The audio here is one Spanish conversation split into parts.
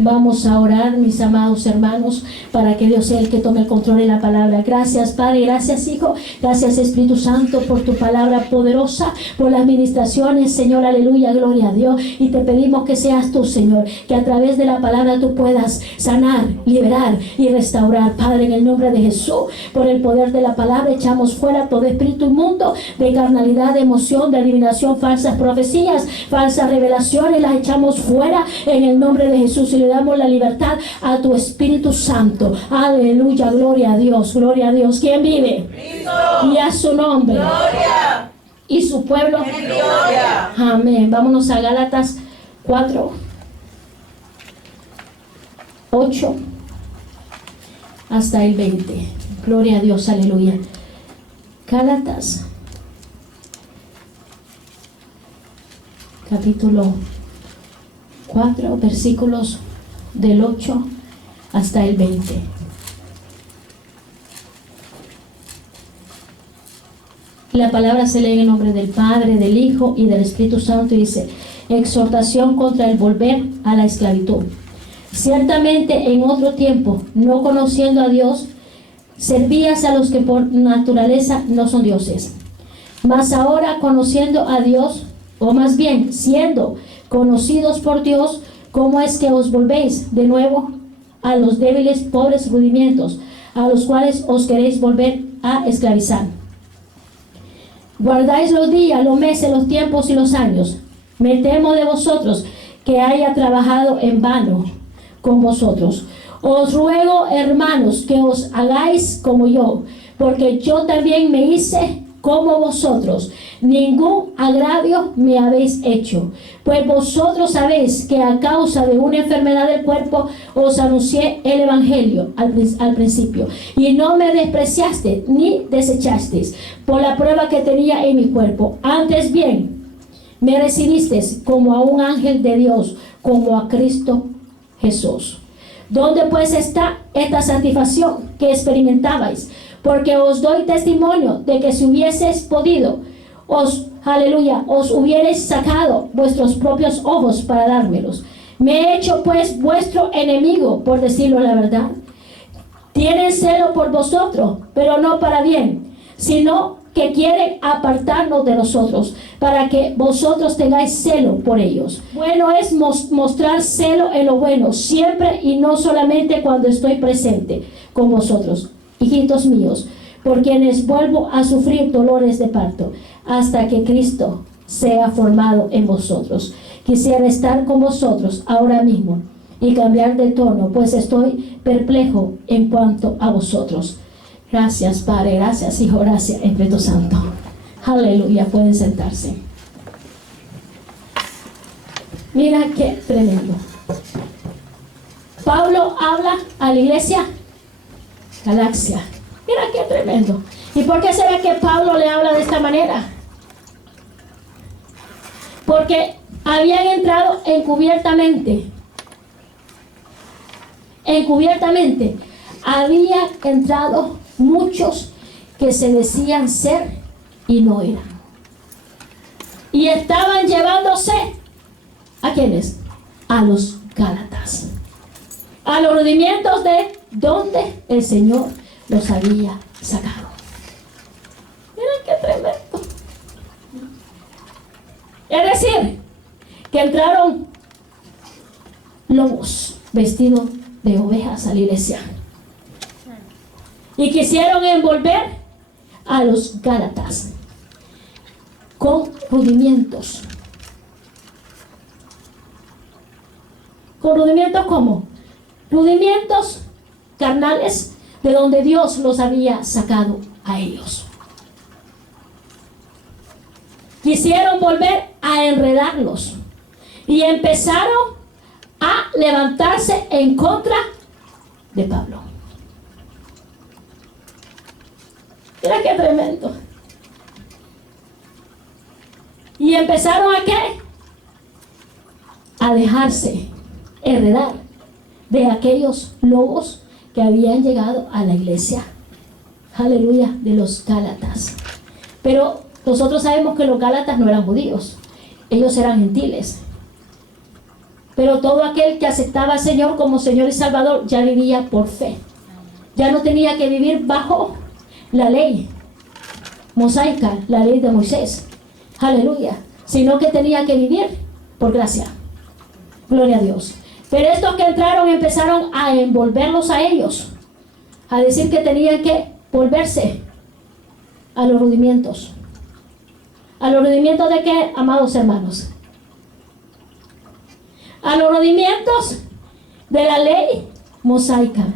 Vamos a orar, mis amados hermanos, para que Dios sea el que tome el control de la palabra. Gracias, Padre, gracias, Hijo, gracias, Espíritu Santo, por tu palabra poderosa, por las ministraciones, Señor, aleluya, gloria a Dios. Y te pedimos que seas tú, Señor, que a través de la palabra tú puedas sanar, liberar y restaurar. Padre, en el nombre de Jesús, por el poder de la palabra, echamos fuera todo espíritu inmundo de carnalidad, de emoción, de adivinación, falsas profecías, falsas revelaciones, las echamos fuera en el nombre de Jesús y le damos la libertad a tu Espíritu Santo. Aleluya, gloria a Dios, gloria a Dios. ¿Quién vive? Cristo. Y a su nombre. Gloria. Y su pueblo. En gloria. Amén. Vámonos a Gálatas 4, 8 hasta el 20. Gloria a Dios, aleluya. Gálatas capítulo 4, versículos del 8 hasta el 20. La palabra se lee en el nombre del Padre, del Hijo y del Espíritu Santo y dice: exhortación contra el volver a la esclavitud. Ciertamente en otro tiempo, no conociendo a Dios, servías a los que por naturaleza no son dioses. Mas ahora, conociendo a Dios, o más bien siendo conocidos por Dios, ¿cómo es que os volvéis de nuevo a los débiles, pobres rudimientos, a los cuales os queréis volver a esclavizar? Guardáis los días, los meses, los tiempos y los años. Me temo de vosotros que haya trabajado en vano con vosotros. Os ruego, hermanos, que os hagáis como yo, porque yo también me hice como vosotros. Ningún agravio me habéis hecho, pues vosotros sabéis que a causa de una enfermedad del cuerpo os anuncié el evangelio al principio, y no me despreciaste ni desechasteis por la prueba que tenía en mi cuerpo. Antes bien me recibisteis como a un ángel de Dios, como a Cristo Jesús. ¿Dónde pues está esta satisfacción que experimentabais? Porque os doy testimonio de que si hubieseis podido, os hubierais sacado vuestros propios ojos para dármelos. Me he hecho pues vuestro enemigo, por decirlo la verdad. Tienen celo por vosotros, pero no para bien, sino que quieren apartarnos de nosotros, para que vosotros tengáis celo por ellos. Bueno es mostrar celo en lo bueno, siempre y no solamente cuando estoy presente con vosotros, hijitos míos, por quienes vuelvo a sufrir dolores de parto, hasta que Cristo sea formado en vosotros. Quisiera estar con vosotros ahora mismo y cambiar de tono, pues estoy perplejo en cuanto a vosotros. Gracias, Padre, gracias, Hijo, gracias, Espíritu Santo. Aleluya, pueden sentarse. Mira qué tremendo. Pablo habla a la iglesia Galacia. Mira qué tremendo. ¿Y por qué será que Pablo le habla de esta manera? Porque habían entrado encubiertamente. Encubiertamente. Habían entrado muchos que se decían ser y no eran. Y estaban llevándose ¿a quiénes? A los Gálatas. A los rudimientos de donde el Señor los había sacado. Miren qué tremendo. Es decir, que entraron lobos vestidos de ovejas a la iglesia y quisieron envolver a los Gálatas con rudimientos. ¿Con rudimientos cómo? Rudimientos carnales de donde Dios los había sacado a ellos. Quisieron volver a enredarlos y empezaron a levantarse en contra de Pablo. Mira qué tremendo. Y empezaron ¿a qué? A dejarse enredar de aquellos lobos que habían llegado a la iglesia, aleluya, de los Gálatas. Pero nosotros sabemos que los Gálatas no eran judíos, ellos eran gentiles. Pero todo aquel que aceptaba al Señor como Señor y Salvador ya vivía por fe. Ya no tenía que vivir bajo la ley mosaica, la ley de Moisés. Aleluya. Sino que tenía que vivir por gracia. Gloria a Dios. Pero estos que entraron empezaron a envolverlos a ellos. A decir que tenían que volverse a los rudimentos. ¿A los rudimentos de qué, amados hermanos? A los rudimentos de la ley mosaica.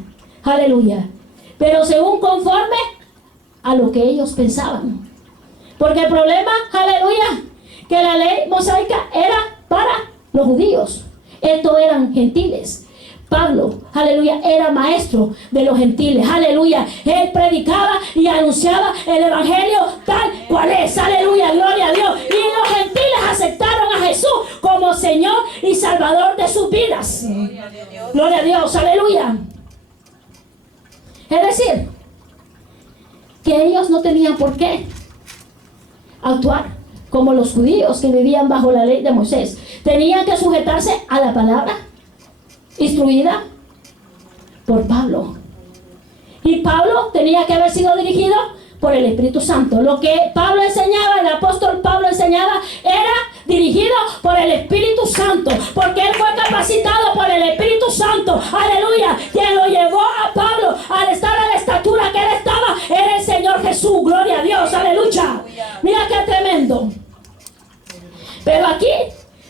Aleluya. Pero según conforme a lo que ellos pensaban. Porque el problema, aleluya, que la ley mosaica era para los judíos. Estos eran gentiles. Pablo, aleluya, era maestro de los gentiles, aleluya. Él predicaba y anunciaba el evangelio tal cual es, aleluya, gloria a Dios. Y los gentiles aceptaron a Jesús como Señor y Salvador de sus vidas. Gloria a Dios, aleluya. Es decir, que ellos no tenían por qué actuar como los judíos que vivían bajo la ley de Moisés. Tenían que sujetarse a la palabra instruida por Pablo. Y Pablo tenía que haber sido dirigido por el Espíritu Santo. Lo que Pablo enseñaba, el apóstol Pablo enseñaba, era dirigido por el Espíritu Santo, porque él fue capacitado por el Espíritu Santo, aleluya. Quien lo llevó a Pablo al estar a la estatura que él estaba era el Señor Jesús, gloria a Dios, aleluya. Mira qué tremendo. Pero aquí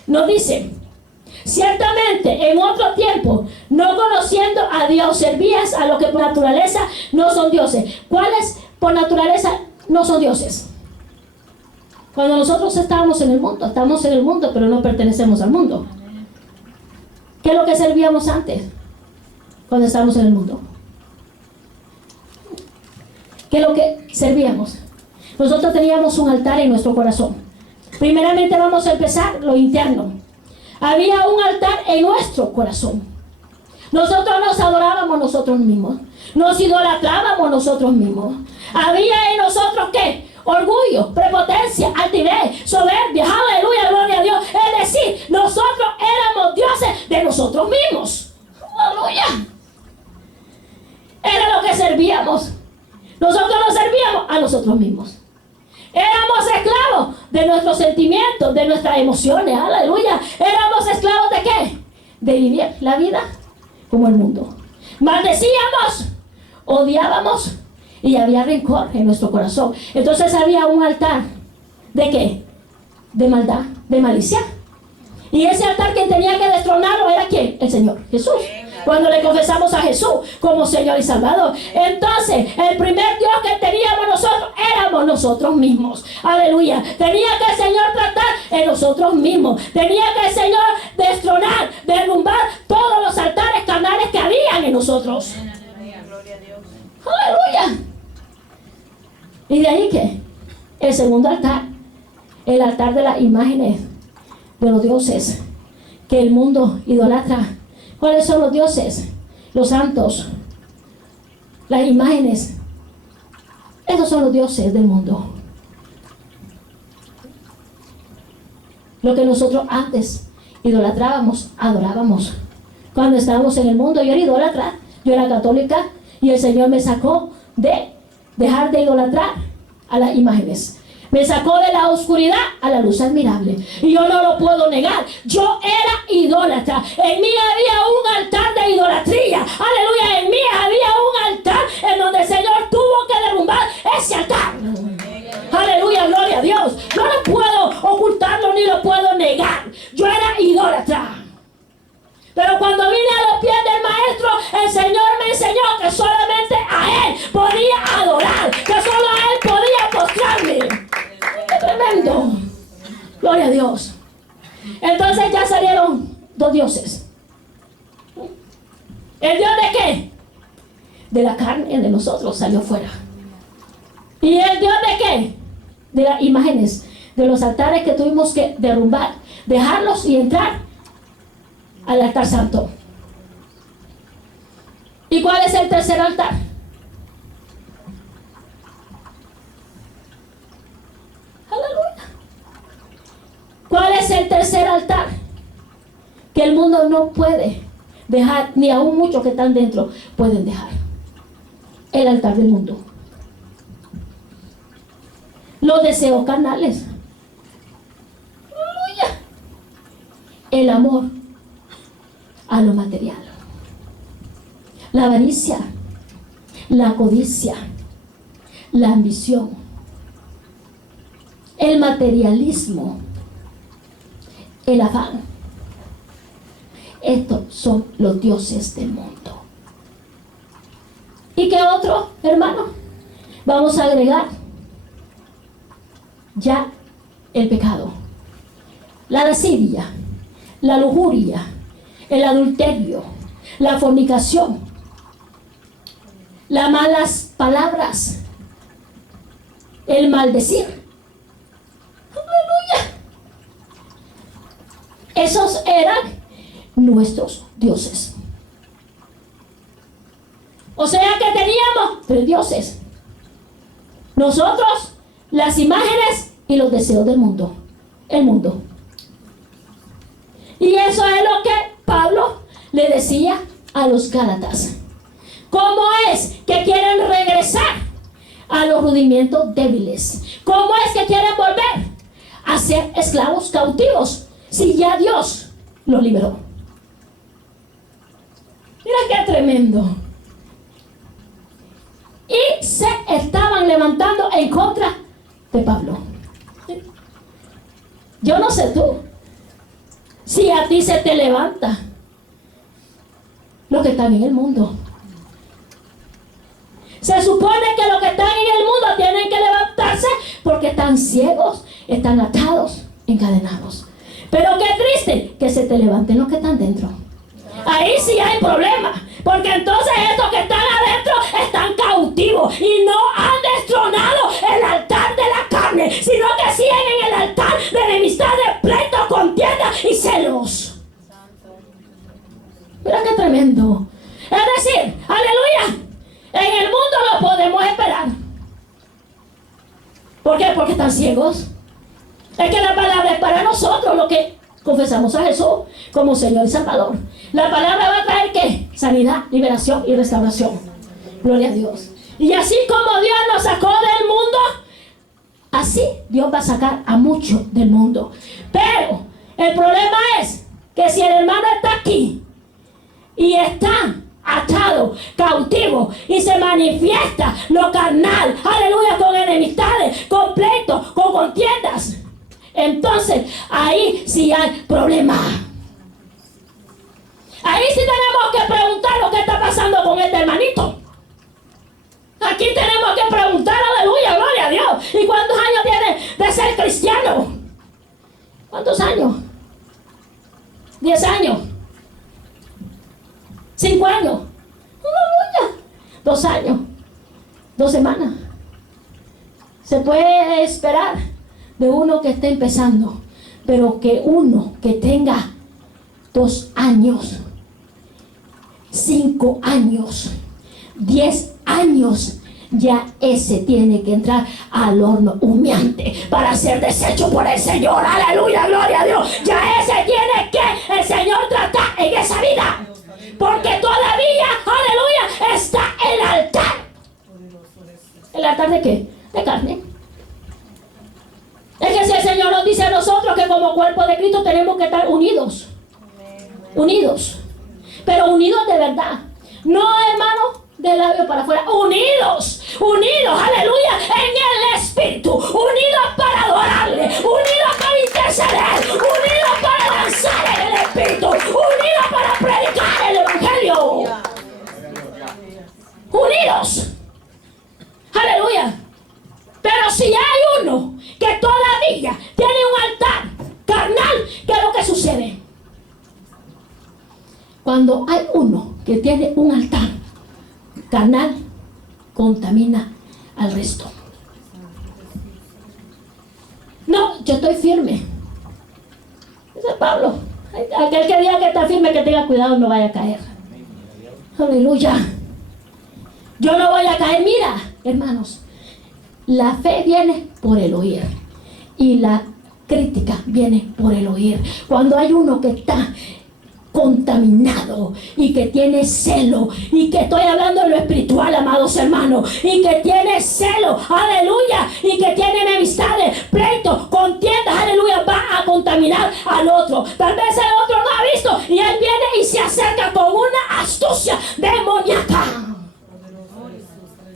nos dice: ciertamente en otro tiempo, no conociendo a Dios, servías a los que por naturaleza no son dioses. ¿Cuáles por naturaleza no son dioses? Cuando nosotros estábamos en el mundo, estamos en el mundo, pero no pertenecemos al mundo. ¿Qué es lo que servíamos antes? Cuando estábamos en el mundo. ¿Qué es lo que servíamos? Nosotros teníamos un altar en nuestro corazón. Primeramente vamos a empezar lo interno. Había un altar en nuestro corazón. Nosotros nos adorábamos nosotros mismos. Nos idolatrábamos nosotros mismos. Había en nosotros ¿qué? Orgullo, prepotencia, altivez, soberbia, aleluya, gloria a Dios. Es decir, nosotros éramos dioses de nosotros mismos. Aleluya. Era lo que servíamos. Nosotros nos servíamos a nosotros mismos. Éramos esclavos de nuestros sentimientos, de nuestras emociones, aleluya. Éramos esclavos de qué? De vivir la vida como el mundo. Maldecíamos, odiábamos y había rencor en nuestro corazón. Entonces había un altar ¿de qué? De maldad, de malicia. Y ese altar que tenía que destronarlo era ¿quién? El Señor Jesús. Cuando le confesamos a Jesús como Señor y Salvador. Entonces, el primer Dios que teníamos nosotros éramos nosotros mismos. Aleluya. Tenía que el Señor tratar en nosotros mismos. Tenía que el Señor destronar, derrumbar todos los altares carnales que habían en nosotros. Aleluya. Y de ahí que el segundo altar, el altar de las imágenes de los dioses que el mundo idolatra. ¿Cuáles son los dioses? Los santos, las imágenes. Esos son los dioses del mundo. Lo que nosotros antes idolatrábamos, adorábamos. Cuando estábamos en el mundo, yo era idólatra, yo era católica, y el Señor me sacó de dejar de idolatrar a las imágenes. Me sacó de la oscuridad a la luz admirable. Y yo no lo puedo negar. Yo era idólatra. En mí había un altar de idolatría. Aleluya. En mí había un altar en donde el Señor tuvo que derrumbar ese altar. Aleluya. Gloria a Dios. No lo puedo ocultarlo ni lo puedo negar. Yo era idólatra. Pero cuando vine a los pies del Maestro, el Señor me enseñó que solamente a Él podía adorar. Que solo a Él podía postrarme. Tremendo. Gloria a Dios. Entonces ya salieron dos dioses. ¿El Dios de qué? De la carne de nosotros salió fuera. ¿Y el Dios de qué? De las imágenes, de los altares que tuvimos que derrumbar, dejarlos y entrar al altar santo. ¿Y cuál es el tercer altar? Aleluya. ¿Cuál es el tercer altar que el mundo no puede dejar, ni aún muchos que están dentro pueden dejar el altar del mundo. Los deseos carnales. ¡Aleluya! El amor a lo material. La avaricia, la codicia, la ambición, el materialismo, el afán. Estos son los dioses del mundo. ¿Y qué otro, hermano? Vamos a agregar ya el pecado, la desidia, la lujuria, el adulterio, la fornicación, las malas palabras, el maldecir. ¡Aleluya! Esos eran nuestros dioses. O sea que teníamos 3 dioses. Nosotros, las imágenes y los deseos del mundo. El mundo. Y eso es lo que Pablo le decía a los Gálatas. ¿Cómo es que quieren regresar a los rudimentos débiles? ¿Cómo es que quieren volver a ser esclavos cautivos si ya Dios los liberó? Mira qué tremendo. Y se estaban levantando en contra de Pablo. Yo no sé tú, si a ti se te levanta los que están en el mundo. Se supone que los que están en el mundo tienen que levantarse porque están ciegos, están atados, encadenados. Pero qué triste que se te levanten los que están dentro. Ahí sí hay problema, porque entonces estos que están adentro están cautivos y no han destronado el altar de la carne, sino que siguen en el altar de enemistad, de pleito, contienda y celos. Mira qué tremendo. Es decir, aleluya, en el mundo lo podemos esperar. ¿Por qué? Porque están ciegos. Es que la palabra es para nosotros, lo que confesamos a Jesús como Señor y Salvador. La palabra va a traer ¿qué? Sanidad, liberación y restauración. Gloria a Dios. Y así como Dios nos sacó del mundo, así Dios va a sacar a muchos del mundo. Pero el problema es que si el hermano está aquí y está atado, cautivo, y se manifiesta lo carnal, aleluya, con enemistades, con pleitos, con contiendas, entonces ahí sí hay problema. Ahí sí tenemos que preguntar lo que está pasando con este hermanito. Aquí tenemos que preguntar, aleluya, gloria a Dios. ¿Y cuántos años tiene de ser cristiano? ¿Cuántos años? 10 años. 5 años. Aleluya. 2 años. 2 semanas. Se puede esperar de uno que esté empezando, pero que uno que tenga 2 años, 5 años, 10 años, ya ese tiene que entrar al horno humeante para ser deshecho por el Señor. Aleluya, gloria a Dios. Ya ese tiene que el Señor tratar en esa vida, porque todavía, aleluya, está el altar. ¿El altar de qué? De carne. Es que si el Señor nos dice a nosotros que como cuerpo de Cristo tenemos que estar unidos. Unidos. Pero unidos de verdad. No, hermano, de labio para afuera. Unidos. Unidos, aleluya, en el Espíritu. Unidos para adorarle. Unidos para interceder. Unidos para danzar en el Espíritu. Unidos para predicar el Evangelio. Unidos. Aleluya. Pero si hay uno que todavía tiene un altar carnal, ¿qué es lo que sucede? Cuando hay uno que tiene un altar carnal, contamina al resto. No, yo estoy firme. Dice Pablo, aquel que diga que está firme, que tenga cuidado, no vaya a caer. Aleluya. Yo no voy a caer. Mira, hermanos, la fe viene por el oír y la crítica viene por el oír. Cuando hay uno que está contaminado y que tiene celo, y que estoy hablando de lo espiritual, amados hermanos, y que tiene celo, aleluya, y que tiene enemistades, pleitos, contiendas, aleluya, va a contaminar al otro. Tal vez el otro no ha visto y él viene y se acerca con una astucia demoníaca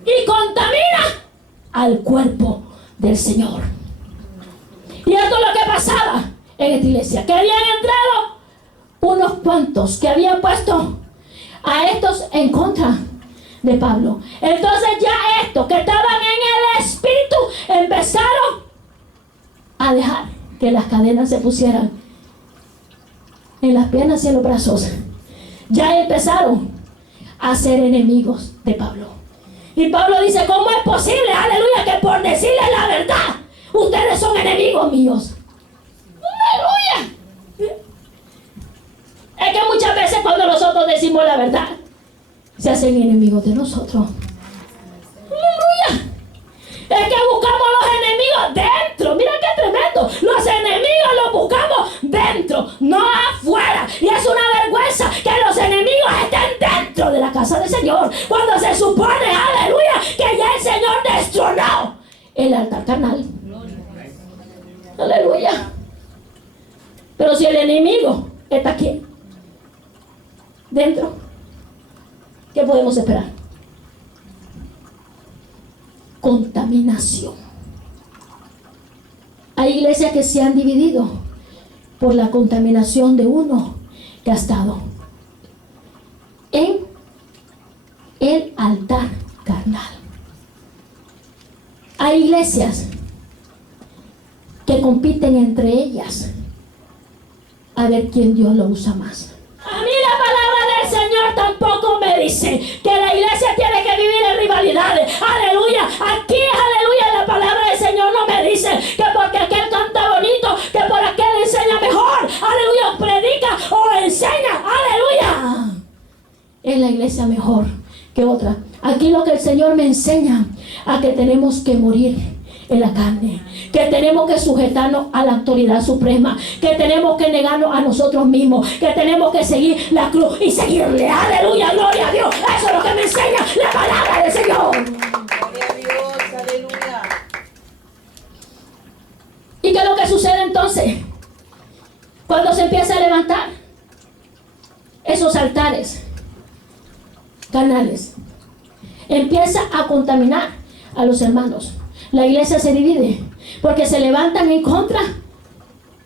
y contamina al cuerpo del Señor. Y esto es lo que pasaba en esta iglesia, que habían entrado unos cuantos que habían puesto a estos en contra de Pablo. Entonces ya estos que estaban en el espíritu empezaron a dejar que las cadenas se pusieran en las piernas y en los brazos. Ya empezaron a ser enemigos de Pablo. Y Pablo dice, ¿cómo es posible, aleluya, que por decirles la verdad ustedes son enemigos míos? Aleluya. Es que muchas veces cuando nosotros decimos la verdad, se hacen enemigos de nosotros. Aleluya. Es que buscamos los enemigos dentro. Mira qué tremendo. Los enemigos los buscamos dentro, no afuera. Y es una vergüenza que los enemigos estén dentro de la casa del Señor, cuando se supone, aleluya, que ya el Señor destronó el altar carnal. Aleluya. Pero si el enemigo está aquí dentro, ¿qué podemos esperar? Contaminación. Hay iglesias que se han dividido por la contaminación de uno que ha estado en el altar carnal. Hay iglesias que compiten entre ellas a ver quién Dios lo usa más. A mí la palabra del Señor tampoco me dice que la iglesia tiene que vivir en rivalidades. Aleluya. Aquí, aleluya, la palabra del Señor no me dice que porque aquel canta bonito, que por aquel enseña mejor. Aleluya, predica o enseña. Aleluya. Es la iglesia mejor que otra. Aquí lo que el Señor me enseña, a que tenemos que morir en la carne, que tenemos que sujetarnos a la autoridad suprema, que tenemos que negarnos a nosotros mismos, que tenemos que seguir la cruz y seguirle. Aleluya, gloria a Dios. Eso es lo que me enseña la palabra del Señor. Gloria a Dios, aleluya. ¿Y qué es lo que sucede entonces? Cuando se empieza a levantar esos altares carnales, empieza a contaminar a los hermanos. La iglesia se divide porque se levantan en contra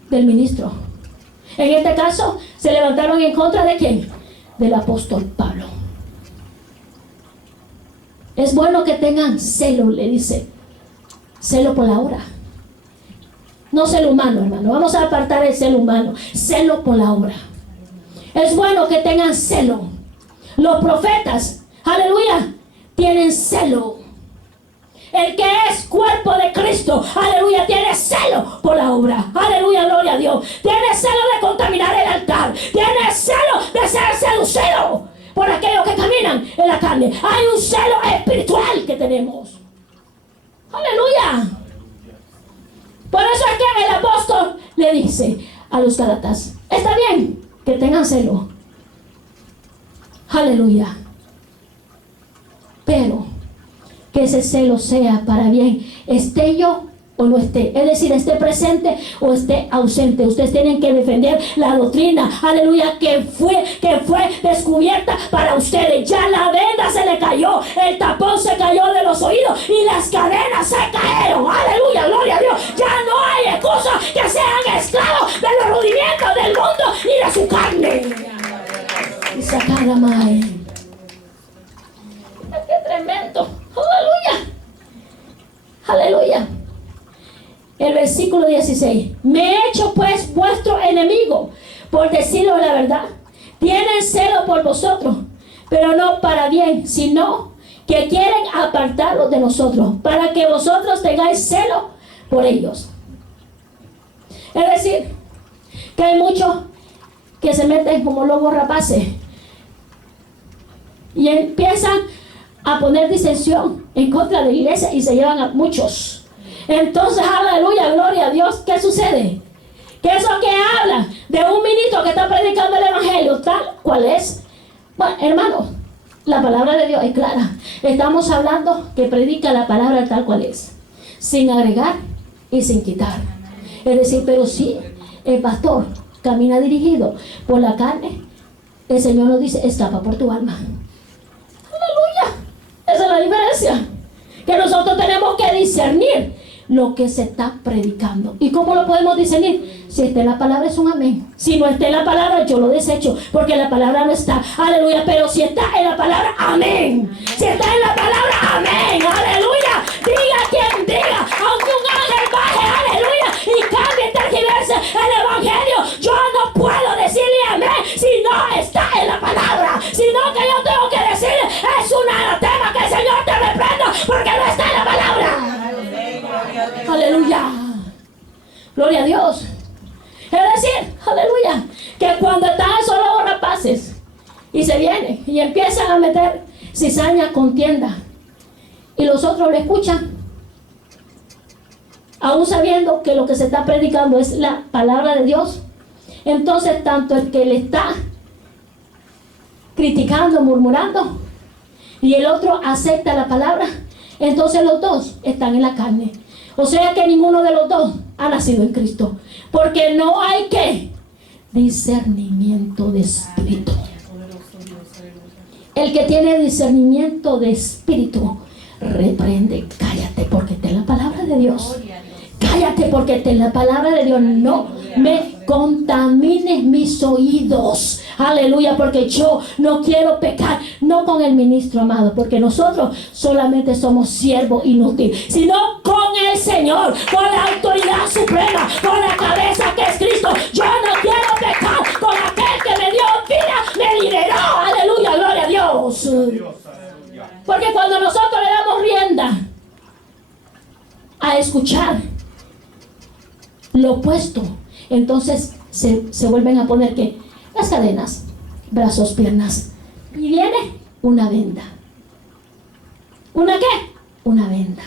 del ministro. En este caso, se levantaron en contra de ¿quién? Del apóstol Pablo. Es bueno que tengan celo, le dice. Celo por la obra. No celo humano, hermano. Vamos a apartar el celo humano. Celo por la obra. Es bueno que tengan celo. Los profetas, aleluya, tienen celo. El que es cuerpo de Cristo, aleluya, tiene celo por la obra. Aleluya, gloria a Dios. Tiene celo de contaminar el altar. Tiene celo de ser seducido por aquellos que caminan en la carne. Hay un celo espiritual que tenemos. Aleluya. Por eso es que el apóstol le dice a los Gálatas, está bien que tengan celo. Aleluya. Pero que ese celo sea para bien, esté yo o no esté, es decir, esté presente o esté ausente. Ustedes tienen que defender la doctrina, aleluya, que fue descubierta para ustedes. Ya la venda se le cayó, el tapón se cayó de los oídos y las cadenas se cayeron. Aleluya, gloria a Dios. Ya no hay excusa que sean esclavos de los rudimentos del mundo y de su carne. Y sacar la madre. ¡Qué tremendo! ¡Aleluya! ¡Aleluya! El versículo 16. Me he hecho pues vuestro enemigo, por decirlo la verdad. Tienen celo por vosotros, pero no para bien, sino que quieren apartarlos de nosotros, para que vosotros tengáis celo por ellos. Es decir, que hay muchos que se meten como lobos rapaces y empiezan a poner disensión en contra de la iglesia y se llevan a muchos. Entonces, aleluya, gloria a Dios. ¿Qué sucede? Que eso que habla de un ministro que está predicando el evangelio, tal cual es. Bueno, hermano, la palabra de Dios es clara. Estamos hablando que predica la palabra tal cual es, sin agregar y sin quitar. Es decir, pero si el pastor camina dirigido por la carne, el Señor nos dice, escapa por tu alma. Aleluya. Esa es la diferencia. Que nosotros tenemos que discernir lo que se está predicando. ¿Y cómo lo podemos discernir? Si está en la palabra es un amén. Si no está en la palabra, yo lo desecho, porque la palabra no está. Aleluya. Pero si está en la palabra, amén. Si está en la palabra, amén. Aleluya. Diga quien diga, aunque un ángel baje, aleluya, y cambie y tergiverse el evangelio, yo no puedo decirle amén si no está en la palabra. Sino que yo tengo que decirle, es un anatema, que el Señor te reprenda porque no está en la palabra. Aleluya. Gloria a Dios. Es decir, aleluya, que cuando están esos lobos rapaces y se vienen y empiezan a meter cizaña, contienda, y los otros lo escuchan, aún sabiendo que lo que se está predicando es la palabra de Dios, entonces tanto el que le está criticando, murmurando, y el otro acepta la palabra, entonces los dos están en la carne. O sea que ninguno de los dos ha nacido en Cristo, porque no hay que discernimiento de espíritu. El que tiene discernimiento de espíritu reprende, cállate porque está en la palabra de Dios. Cállate porque está en la palabra de Dios. No me contamines mis oídos. Aleluya, porque yo no quiero pecar, no con el ministro amado, porque nosotros solamente somos siervos inútiles, sino con el Señor, con la autoridad suprema, con la cabeza que es Cristo. Yo no quiero pecar con aquel que me dio vida, me liberó. Aleluya, gloria a Dios. Porque cuando nosotros le damos rienda a escuchar lo opuesto, entonces se vuelven a poner que las cadenas, brazos, piernas, y viene una venda. ¿Una qué? Una venda.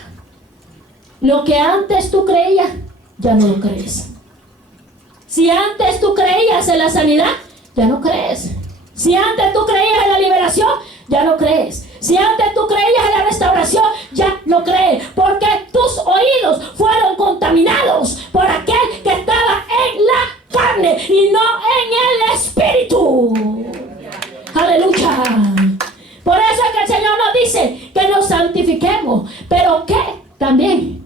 Lo que antes tú creías, ya no lo crees. Si antes tú creías en la sanidad, ya no crees. Si antes tú creías en la liberación, ya no crees. Si antes tú creías en la restauración, ya no crees, porque tus oídos fueron contaminados por aquel que estaba en la carne y no en el espíritu. Aleluya. Por eso es que el Señor nos dice que nos santifiquemos, pero que también,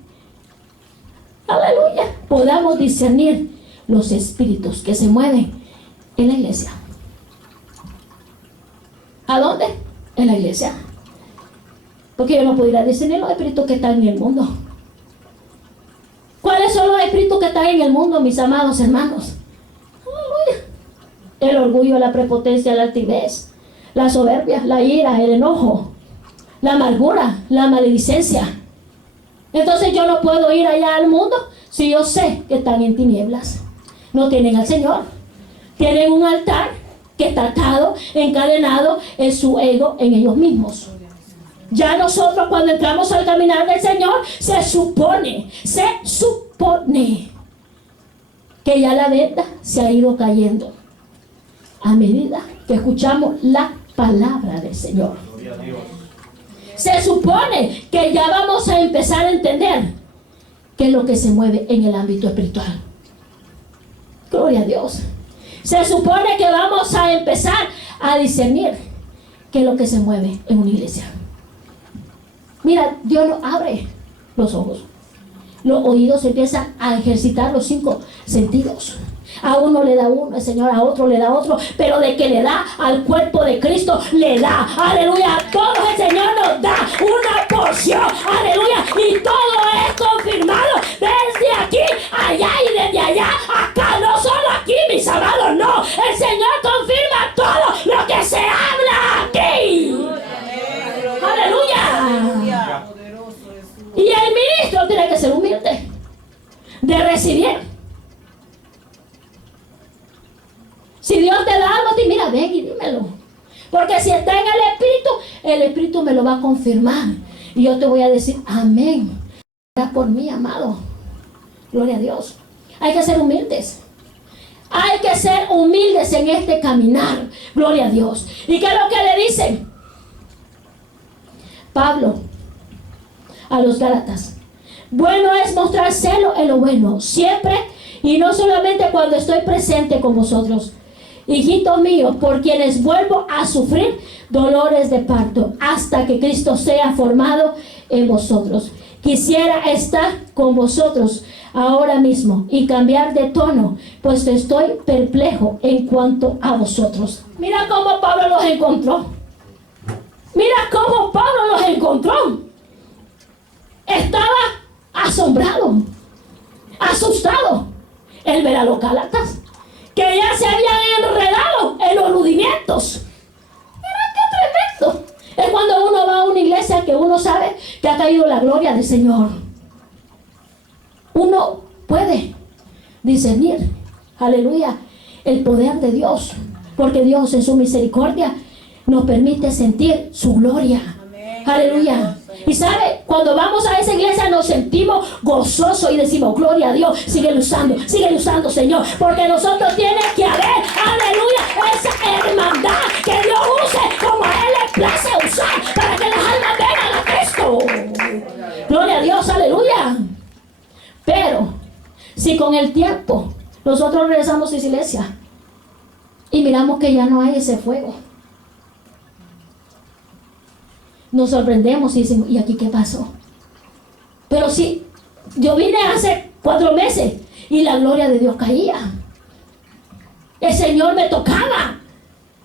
aleluya, podamos discernir los espíritus que se mueven en la iglesia. ¿A dónde? En la iglesia. Porque yo no pudiera discernir los espíritus que están en el mundo. ¿Cuáles son los espíritus que están en el mundo, mis amados hermanos? Aleluya. El orgullo, la prepotencia, la altivez, la soberbia, la ira, el enojo, la amargura, la maledicencia. Entonces yo no puedo ir allá al mundo si yo sé que están en tinieblas. No tienen al Señor. Tienen un altar que está atado, encadenado en su ego, en ellos mismos. Ya nosotros cuando entramos al caminar del Señor, se supone que ya la venda se ha ido cayendo a medida que escuchamos la palabra del Señor. Se supone que ya vamos a empezar a entender qué es lo que se mueve en el ámbito espiritual. Gloria a Dios. Se supone que vamos a empezar a discernir qué es lo que se mueve en una iglesia. Mira, Dios nos abre los ojos. Los oídos empiezan a ejercitar los 5 sentidos. A uno le da uno, el Señor a otro le da otro, pero de que le da al cuerpo de Cristo, le da. Aleluya, a todos el Señor nos da una porción. Aleluya, y todo es confirmado desde aquí, allá y desde allá, acá. No solo aquí, mis amados, no. El Señor confirma todo lo que se habla aquí. Aleluya. Y el ministro tiene que ser humilde de recibir. Si Dios te da algo a ti, mira, ven y dímelo. Porque si está en el Espíritu me lo va a confirmar. Y yo te voy a decir, amén. Ora por mí, amado. Gloria a Dios. Hay que ser humildes. Hay que ser humildes en este caminar. Gloria a Dios. ¿Y qué es lo que le dice Pablo a los Gálatas? Bueno es mostrar celo en lo bueno, siempre y no solamente cuando estoy presente con vosotros, hijitos míos, por quienes vuelvo a sufrir dolores de parto, hasta que Cristo sea formado en vosotros. Quisiera estar con vosotros ahora mismo y cambiar de tono, pues estoy perplejo en cuanto a vosotros. Mira cómo Pablo los encontró. Mira cómo Pablo los encontró. Estaba asombrado, asustado. Él ver a los Gálatas que ya se habían enredado en los rudimentos. Mira qué tremendo. Es cuando uno va a una iglesia que uno sabe que ha caído la gloria del Señor. Uno puede discernir, aleluya, el poder de Dios, porque Dios en su misericordia nos permite sentir su gloria. Amén. Aleluya. Y sabe, cuando vamos a esa iglesia nos sentimos gozosos y decimos, gloria a Dios, sigue usando Señor, porque nosotros tiene que haber, aleluya, esa hermandad que Dios use como a Él le place usar para que las almas vengan a Cristo. Gloria a Dios, aleluya. Pero si con el tiempo nosotros regresamos a esa iglesia y miramos que ya no hay ese fuego, nos sorprendemos y decimos, ¿y aquí qué pasó? Pero si yo vine hace 4 meses y la gloria de Dios caía, el Señor me tocaba,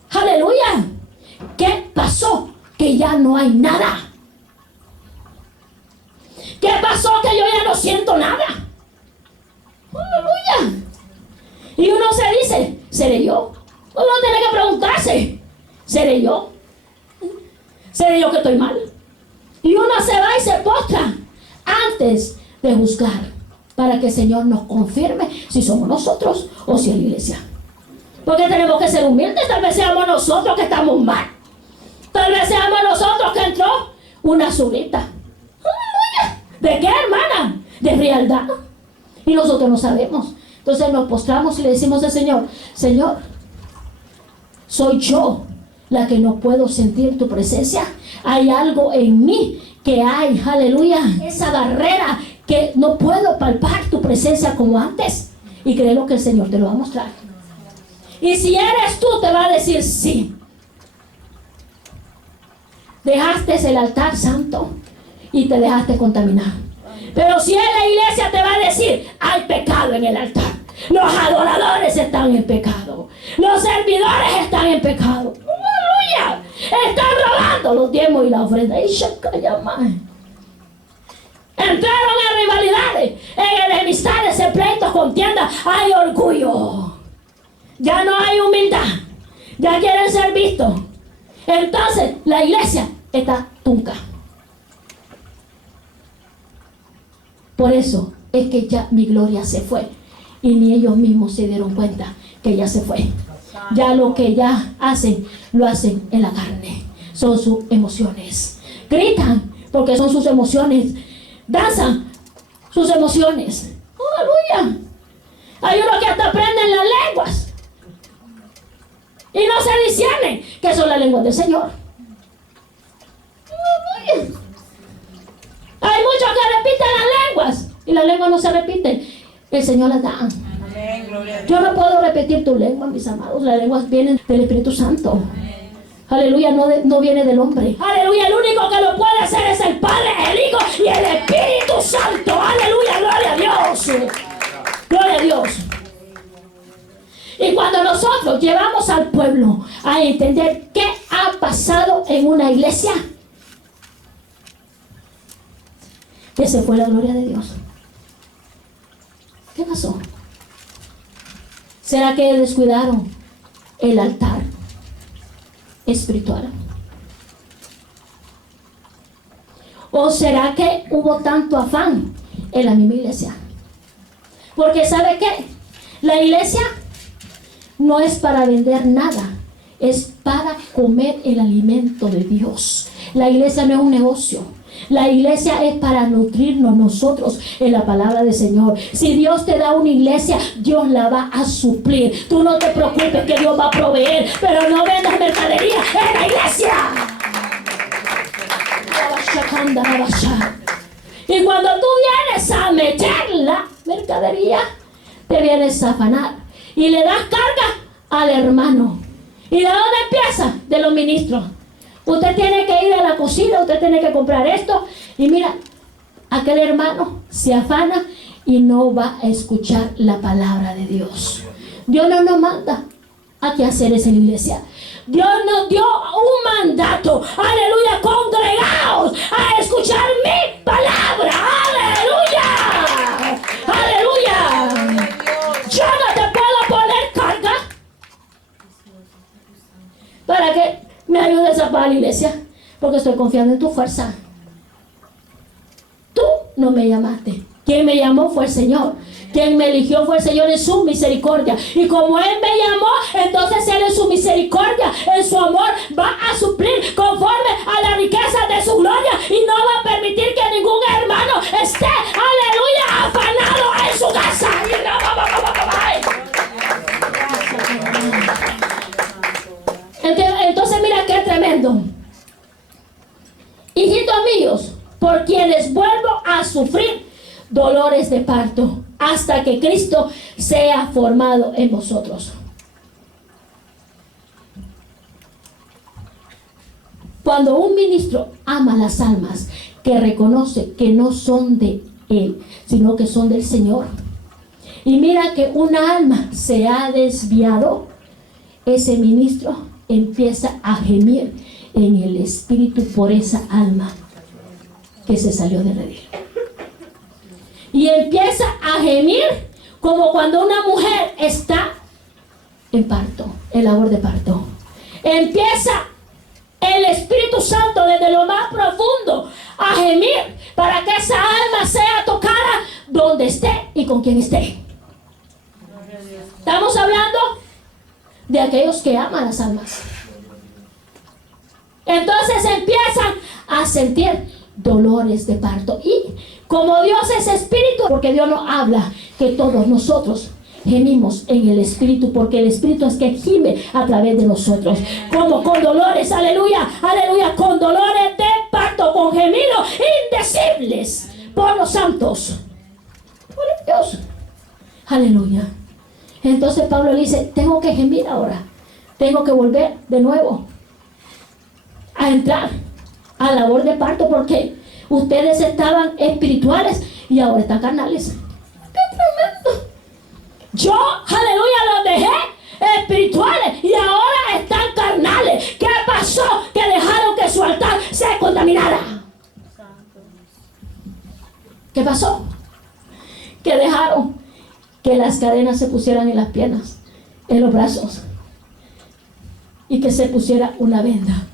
aleluya. ¿Qué pasó? Que ya no hay nada. ¿Qué pasó? Que yo ya no siento nada. Aleluya. Y uno se dice, ¿seré yo? Uno tiene que preguntarse, ¿seré yo? ¿Seré yo que estoy mal? Y uno se va y se postra antes de juzgar, para que el Señor nos confirme si somos nosotros o si es la iglesia. Porque tenemos que ser humildes. Tal vez seamos nosotros que estamos mal. Tal vez seamos nosotros que entró una zurita. ¡Aleluya! ¿De qué, hermana? De frialdad. Y nosotros no sabemos. Entonces nos postramos y le decimos al Señor, Señor, soy yo la que no puedo sentir tu presencia. Hay algo en mí que hay, aleluya, esa barrera que no puedo palpar tu presencia como antes. Y creo que el Señor te lo va a mostrar. Y si eres tú, te va a decir sí. Dejaste el altar santo y te dejaste contaminar. Pero si es la iglesia, te va a decir, hay pecado en el altar. Los adoradores están en pecado. Los servidores están en pecado. ¡Aleluya! Están robando los diezmos y la ofrenda. Y entraron en rivalidades, en enemistades, en pleitos, contiendas. Hay orgullo. Ya no hay humildad. Ya quieren ser vistos. Entonces la iglesia está tunca. Por eso es que ya mi gloria se fue. Y ni ellos mismos se dieron cuenta que ya se fue. Ya lo que ya hacen, lo hacen en la carne. Son sus emociones. Gritan porque son sus emociones. Danzan sus emociones. ¡Aleluya! Hay unos que hasta aprenden las lenguas y no se disciernen que son las lenguas del Señor. ¡Aleluya! Hay muchos que repiten las lenguas y las lenguas no se repiten. El Señor las da. Amén, gloria a Dios. Yo no puedo repetir tu lengua, mis amados. Las lenguas vienen del Espíritu Santo. Amén. Aleluya, no viene del hombre. Aleluya, el único que lo puede hacer es el Padre, el Hijo y el Espíritu Santo. Aleluya, gloria a Dios. Gloria a Dios. Y cuando nosotros llevamos al pueblo a entender qué ha pasado en una iglesia, que se fue la gloria de Dios. ¿Qué pasó? ¿Será que descuidaron el altar espiritual? ¿O será que hubo tanto afán en la misma iglesia? Porque ¿sabe qué? La iglesia no es para vender nada, es para comer el alimento de Dios. La iglesia no es un negocio. La iglesia es para nutrirnos nosotros en la palabra del Señor. Si Dios te da una iglesia, Dios la va a suplir. Tú no te preocupes que Dios va a proveer, pero no vendas mercadería en la iglesia. Y cuando tú vienes a meter la mercadería, te vienes a afanar y le das carga al hermano. ¿Y de dónde empieza? De los ministros. Usted tiene que ir a la cocina, usted tiene que comprar esto. Y mira, aquel hermano se afana y no va a escuchar la palabra de Dios. Dios no nos manda a qué hacer esa iglesia. Dios nos dio un mandato. Aleluya, congregaos a escuchar mi palabra. Aleluya. Aleluya. Yo no te puedo poner carga para que me ayudes a pagar la iglesia, porque estoy confiando en tu fuerza. Tú no me llamaste. Quien me llamó fue el Señor. Quien me eligió fue el Señor en su misericordia. Y como Él me llamó, entonces Él en su misericordia, en su amor, va a suplir conforme a la riqueza de su gloria. Y no va a permitir que ningún hermano esté, aleluya, afanado en su casa. Entonces mira qué tremendo. Hijitos míos, por quienes vuelvo a sufrir dolores de parto hasta que Cristo sea formado en vosotros. Cuando un ministro ama las almas que reconoce que no son de él, sino que son del Señor, y mira que una alma se ha desviado, ese ministro empieza a gemir en el espíritu por esa alma que se salió de redil. Y empieza a gemir como cuando una mujer está en parto, en labor de parto. Empieza el Espíritu Santo desde lo más profundo a gemir para que esa alma sea tocada donde esté y con quien esté. Estamos hablando de aquellos que aman las almas. Entonces empiezan a sentir dolores de parto. Y como Dios es espíritu, porque Dios nos habla que todos nosotros gemimos en el espíritu, porque el espíritu es que gime a través de nosotros, como con dolores, aleluya, aleluya, con dolores de parto, con gemidos indecibles por los santos, por Dios, aleluya. Entonces Pablo le dice, tengo que gemir ahora, tengo que volver de nuevo a entrar a labor de parto, porque ustedes estaban espirituales y ahora están carnales. ¡Qué tremendo! Yo, aleluya, los dejé espirituales y ahora están carnales. ¿Qué pasó? Que dejaron que su altar se contaminara. ¿Qué pasó? Que dejaron que las cadenas se pusieran en las piernas, en los brazos, y que se pusiera una venda.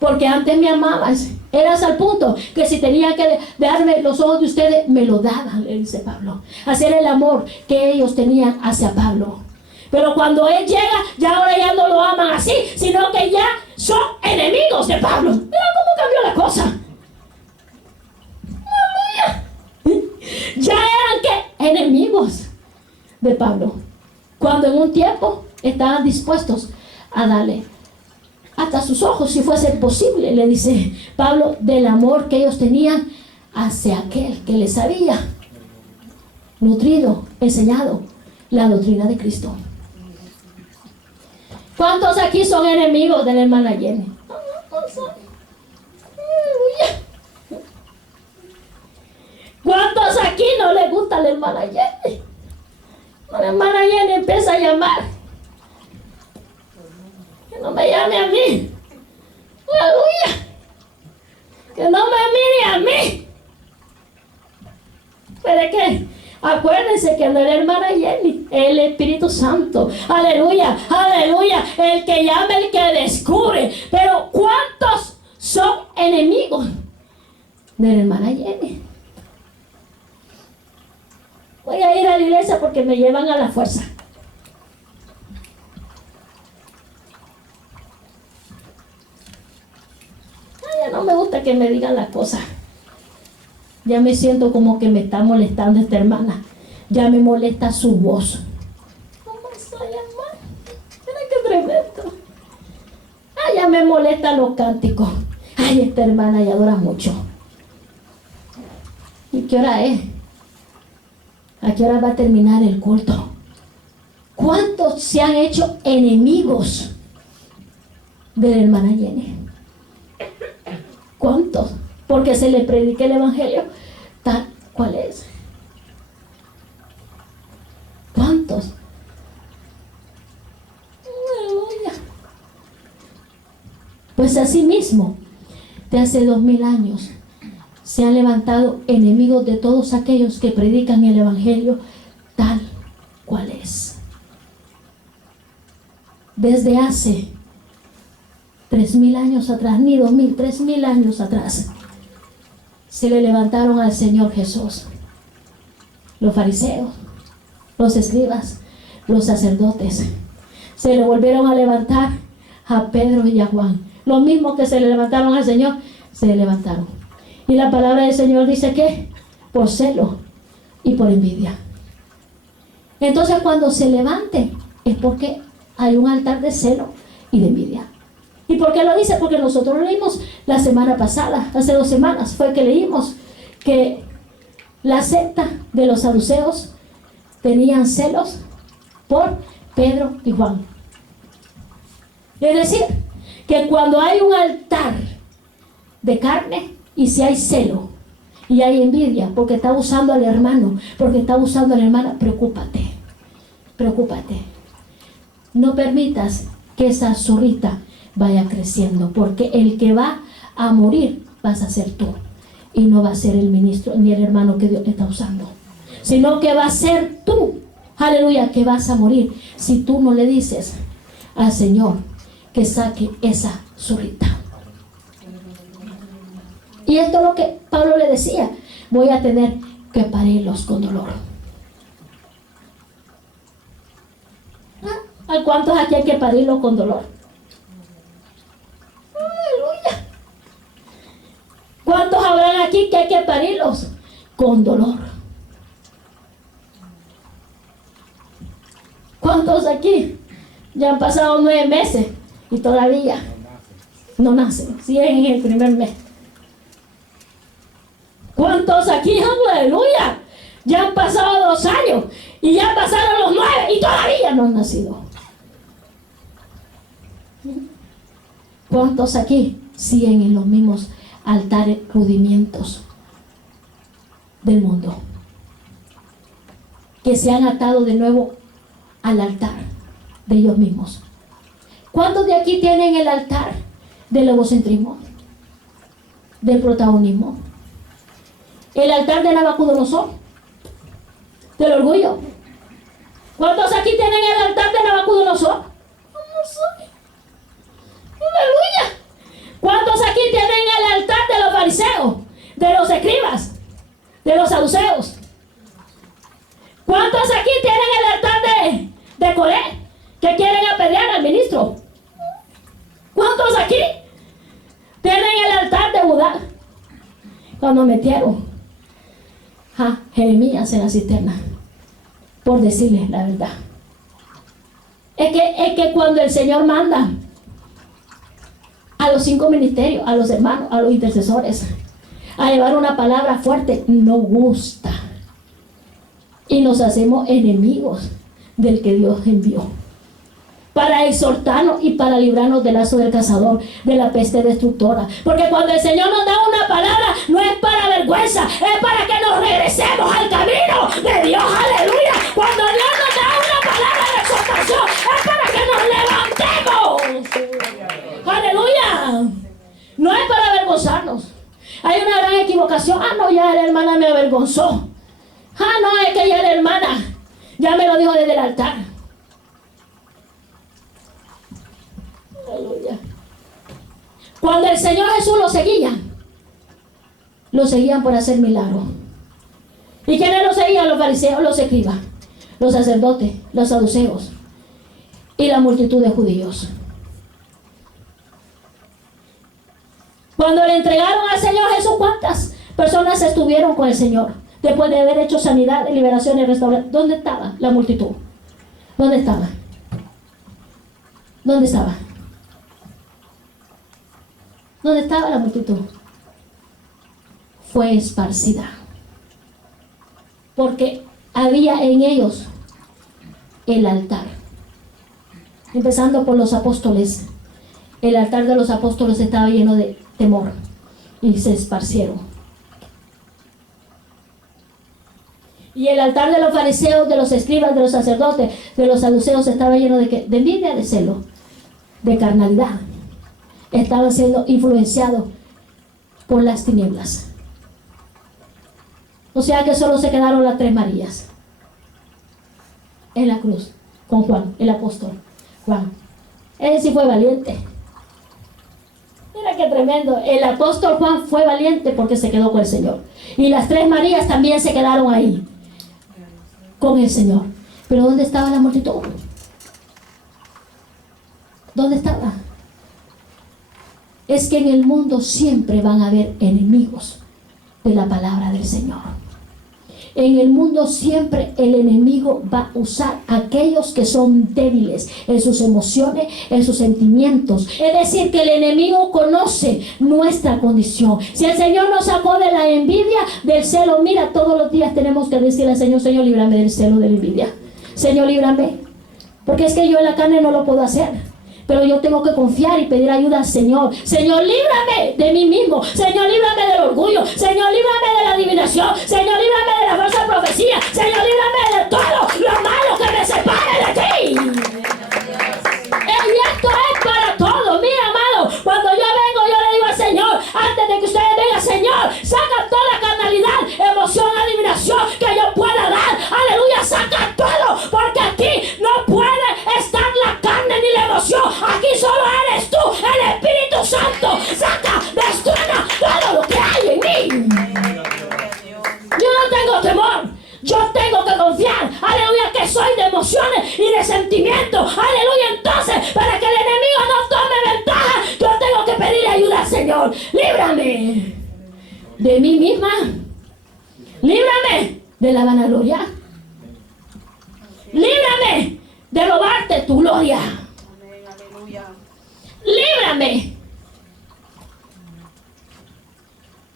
Porque antes me amabas, eras al punto que si tenía que darme los ojos de ustedes, me lo daban, le dice Pablo. Hacer el amor que ellos tenían hacia Pablo. Pero cuando él llega, ya ahora ya no lo aman así, sino que ya son enemigos de Pablo. Mira cómo cambió la cosa. ¡Aleluya! Ya eran que enemigos de Pablo, cuando en un tiempo estaban dispuestos a darle hasta sus ojos, si fuese posible, le dice Pablo, del amor que ellos tenían hacia aquel que les había nutrido, enseñado la doctrina de Cristo. ¿Cuántos aquí son enemigos de la hermana Jenny? ¿Cuántos aquí no les gusta la hermana Jenny? La hermana Jenny empieza a llamar. Que no me llame a mí. Aleluya. Que no me mire a mí. ¿Pero qué? Acuérdense que no es la hermana Jenny, es el Espíritu Santo. Aleluya, aleluya. El que llama, el que descubre. Pero ¿cuántos son enemigos de la hermana Jenny? Voy a ir a la iglesia porque me llevan a la fuerza. Ay, no me gusta que me digan las cosas. Ya me siento como que me está molestando esta hermana. Ya me molesta su voz. ¿Cómo soy, hermano? Mira qué tremendo. Ay, ya me molestan los cánticos. Ay, esta hermana ya adora mucho. ¿Y qué hora es? ¿A qué hora va a terminar el culto? ¿Cuántos se han hecho enemigos de la hermana Jenny? ¿Cuántos? Porque se le predica el evangelio tal cual es. ¿Cuántos? Aleluya. Pues así mismo, de hace 2000 años, se han levantado enemigos de todos aquellos que predican el evangelio tal cual es. Desde hace 3000 años atrás, ni 2000, 3000 años atrás, se le levantaron al Señor Jesús los fariseos, los escribas, los sacerdotes. Se le volvieron a levantar a Pedro y a Juan. Lo mismo que se le levantaron al Señor, se le levantaron. Y la palabra del Señor dice que por celo y por envidia. Entonces cuando se levante es porque hay un altar de celo y de envidia. ¿Y por qué lo dice? Porque nosotros lo leímos la semana pasada, hace 2 semanas, fue que leímos que la secta de los saduceos tenían celos por Pedro y Juan. Es decir, que cuando hay un altar de carne y si hay celo y hay envidia porque está usando al hermano, porque está usando a la hermana, preocúpate, preocúpate. No permitas que esa zorrita vaya creciendo, porque el que va a morir vas a ser tú y no va a ser el ministro ni el hermano que Dios está usando, sino que va a ser tú, aleluya, que vas a morir si tú no le dices al Señor que saque esa zorrita. Y esto es lo que Pablo le decía: voy a tener que parirlos con dolor. ¿A cuántos aquí hay que parirlos con dolor? Aleluya. ¿Cuántos habrán aquí que hay que parirlos con dolor? ¿Cuántos aquí ya han pasado 9 meses y todavía no nacen? Siguen en el primer mes. ¿Cuántos aquí, aleluya, ya han pasado 2 años y ya pasaron los 9 y todavía no han nacido? ¿Cuántos aquí siguen en los mismos altares rudimentos del mundo, que se han atado de nuevo al altar de ellos mismos? ¿Cuántos de aquí tienen el altar del egocentrismo, del protagonismo, el altar de Nabucodonosor, del orgullo? ¿Cuántos aquí tienen el altar de Nabucodonosor? No soy. ¡Aleluya! ¿Cuántos aquí tienen el altar de los fariseos, de los escribas, de los saduceos? ¿Cuántos aquí tienen el altar de Coré, que quieren apedrear al ministro? ¿Cuántos aquí tienen el altar de Judá, cuando metieron a Jeremías en la cisterna por decirles la verdad? Es que cuando el Señor manda a los 5 ministerios, a los hermanos, a los intercesores, a llevar una palabra fuerte, no gusta. Y nos hacemos enemigos del que Dios envió para exhortarnos y para librarnos del lazo del cazador, de la peste destructora. Porque cuando el Señor nos da una palabra, no es para vergüenza, es para que nos regresemos al camino de Dios. Aleluya. Cuando Dios nos da una palabra de exhortación, es para que nos levantemos. Aleluya. No es para avergonzarnos. Hay una gran equivocación. No, ya la hermana me avergonzó. No, es que ya la hermana ya me lo dijo desde el altar. Aleluya. Cuando el Señor Jesús lo seguían por hacer milagros. ¿Y quiénes lo seguían? Los fariseos, los escribas, los sacerdotes, los saduceos y la multitud de judíos. Cuando le entregaron al Señor Jesús, ¿cuántas personas estuvieron con el Señor después de haber hecho sanidad, liberación y restauración. ¿Dónde estaba la multitud? ¿Dónde estaba? ¿Dónde estaba? ¿Dónde estaba la multitud? Fue esparcida, porque había en ellos el altar. Empezando por los apóstoles, el altar de los apóstoles estaba lleno de temor y se esparcieron. Y el altar de los fariseos, de los escribas, de los sacerdotes, de los saduceos estaba lleno de ¿qué? De envidia, de celo, de carnalidad. Estaban siendo influenciados por las tinieblas. O sea que solo se quedaron las 3 Marías en la cruz con Juan, el apóstol Juan. Él sí fue valiente. Mira qué tremendo. El apóstol Juan fue valiente porque se quedó con el Señor. Y las 3 Marías también se quedaron ahí con el Señor. Pero ¿dónde estaba la multitud? ¿Dónde estaba? Es que en el mundo siempre van a haber enemigos de la palabra del Señor. En el mundo siempre el enemigo va a usar a aquellos que son débiles en sus emociones, en sus sentimientos. Es decir, que el enemigo conoce nuestra condición. Si el Señor nos sacó de la envidia, del celo, mira, todos los días tenemos que decirle al Señor: Señor, líbrame del celo, de la envidia. Señor, líbrame. Porque es que yo en la carne no lo puedo hacer. Pero yo tengo que confiar y pedir ayuda al Señor. Señor, líbrame de mí mismo. Señor, líbrame del orgullo. Señor, líbrame de la adivinación. Señor, líbrame de la falsa profecía. Señor, líbrame de todo lo malo que me separe de ti. Y esto es para todos, mi amado. Cuando yo vengo, yo le digo al Señor, antes de que ustedes vengan: Señor, saca toda carnalidad, emoción, adivinación que yo pueda dar. Aleluya, saca todo. Porque aquí no puede estar la carne ni la emoción. Aquí solo eres tú, el Espíritu Santo. Saca, destruena todo lo que hay en mí. Yo no tengo temor. Yo tengo que confiar, aleluya, que soy de emociones y de sentimientos. Aleluya, entonces, para que el enemigo no tome ventaja, yo tengo que pedirle ayuda al Señor. Líbrame de mí misma. Líbrame de la vanagloria. Líbrame de robarte tu gloria. Líbrame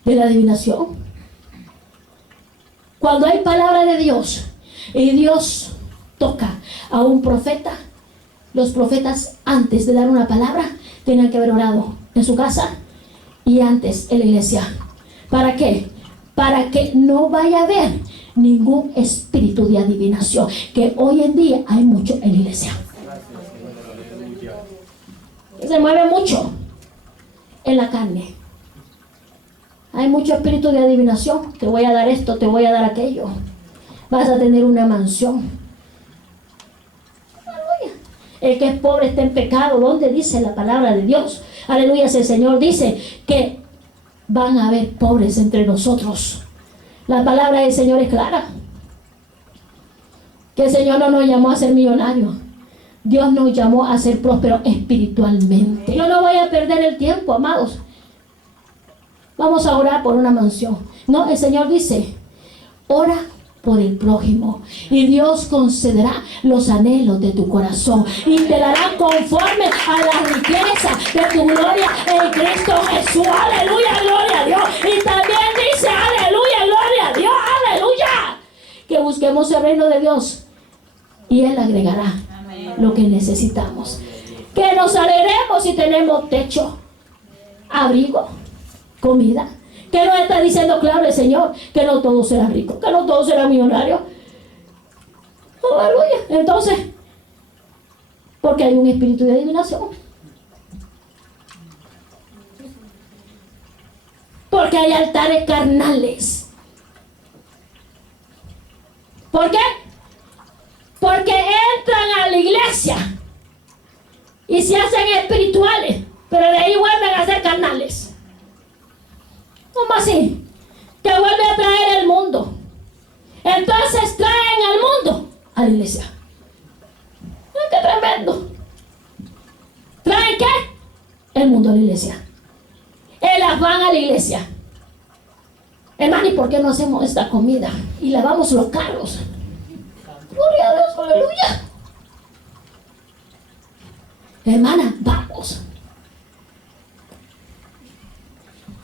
de la adivinación. Cuando hay palabra de Dios y Dios toca a un profeta, los profetas, antes de dar una palabra, tenían que haber orado en su casa y antes en la iglesia. ¿Para qué? Para que no vaya a haber ningún espíritu de adivinación, que hoy en día hay mucho en la iglesia. Se mueve mucho en la carne. Hay mucho espíritu de adivinación. Te voy a dar esto, te voy a dar aquello. Vas a tener una mansión. Aleluya. El que es pobre está en pecado. ¿Dónde dice la palabra de Dios? Aleluya. Si el Señor dice que van a haber pobres entre nosotros. La palabra del Señor es clara. Que el Señor no nos llamó a ser millonarios. Dios nos llamó a ser prósperos espiritualmente. Yo no voy a perder el tiempo, amados. Vamos a orar por una mansión. No, el Señor dice: ora por el prójimo y Dios concederá los anhelos de tu corazón y te dará conforme a la riqueza de tu gloria en Cristo Jesús. Aleluya, gloria a Dios. Y también dice: aleluya, gloria a Dios, aleluya, que busquemos el reino de Dios y Él agregará lo que necesitamos. Que nos alegremos si tenemos techo, abrigo, comida. Que nos está diciendo claro el Señor: que no todos serán ricos, que no todos serán millonarios. Aleluya. Entonces, porque hay un espíritu de adivinación, porque hay altares carnales. ¿Por qué? Porque entran a la iglesia y se hacen espirituales, pero de ahí vuelven a ser carnales. ¿Cómo así? Que vuelve a traer el mundo. Entonces traen al mundo a la iglesia. ¡Qué tremendo! ¿Traen qué? El mundo a la iglesia. El afán a la iglesia. Hermano, ¿y por qué no hacemos esta comida? Y lavamos los carros. Gloria a Dios, aleluya. Hermana, vamos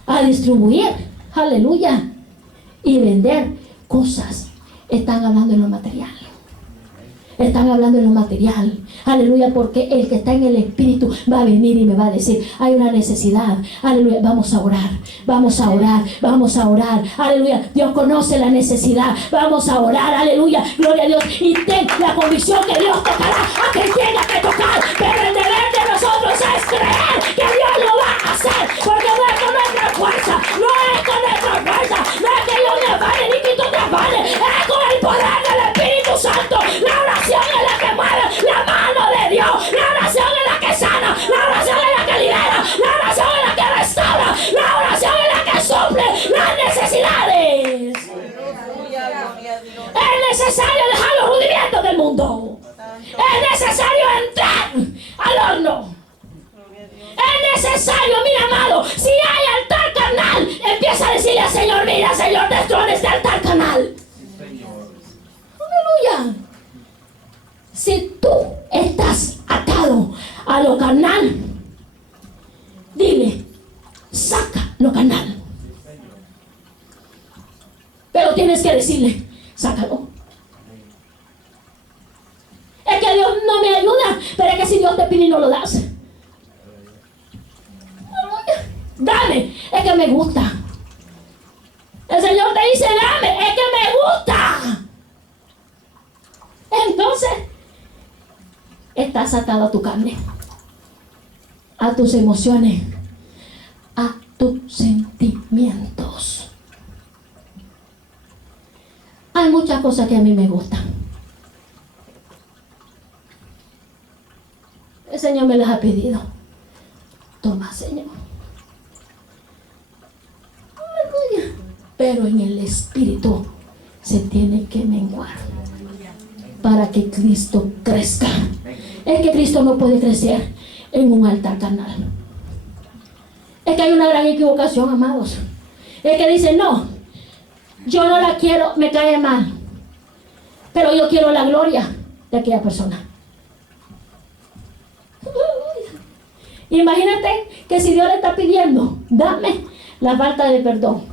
a distribuir, aleluya, y vender cosas. Están hablando en lo material. Están hablando en lo material. Aleluya, porque el que está en el Espíritu va a venir y me va a decir, hay una necesidad. Aleluya, vamos a orar. Vamos a orar. Vamos a orar. Aleluya, Dios conoce la necesidad. Vamos a orar. Aleluya, gloria a Dios. Y ten la convicción que Dios tocará a quien tenga que tocar. Pero el deber de nosotros es creer que Dios lo va a hacer. Porque no es con nuestra fuerza. No es con nuestra fuerza. No es que yo me afane ni que tú te afanes. Es con el poder del Espíritu Santo. La oración es la que mueve la mano de Dios. La oración es la que sana. La oración es la que libera. La oración es la que restaura. La oración es la que suple las necesidades. Es necesario dejar los rudimentos del mundo. Es necesario entrar al horno. Es necesario, mira amado, si hay altar carnal, empieza a decirle al Señor, mira Señor, destrona este altar carnal. Aleluya. Si tú estás atado a lo carnal, dile, saca lo carnal. Pero tienes que decirle, sácalo. Es que Dios no me ayuda, pero es que si Dios te pide y no lo das. Dame, es que me gusta. El Señor te dice, dame, es que me gusta. Entonces, estás atado a tu carne, a tus emociones, a tus sentimientos. Hay muchas cosas que a mí me gustan. El Señor me las ha pedido. Toma, Señor. Aleluya. Pero en el Espíritu se tiene que menguar para que Cristo crezca. Es que Cristo no puede crecer en un altar carnal. Es que hay una gran equivocación, amados. Es que dicen, no, yo no la quiero, me cae mal, pero yo quiero la gloria de aquella persona. Imagínate que si Dios le está pidiendo, dame la falta de perdón,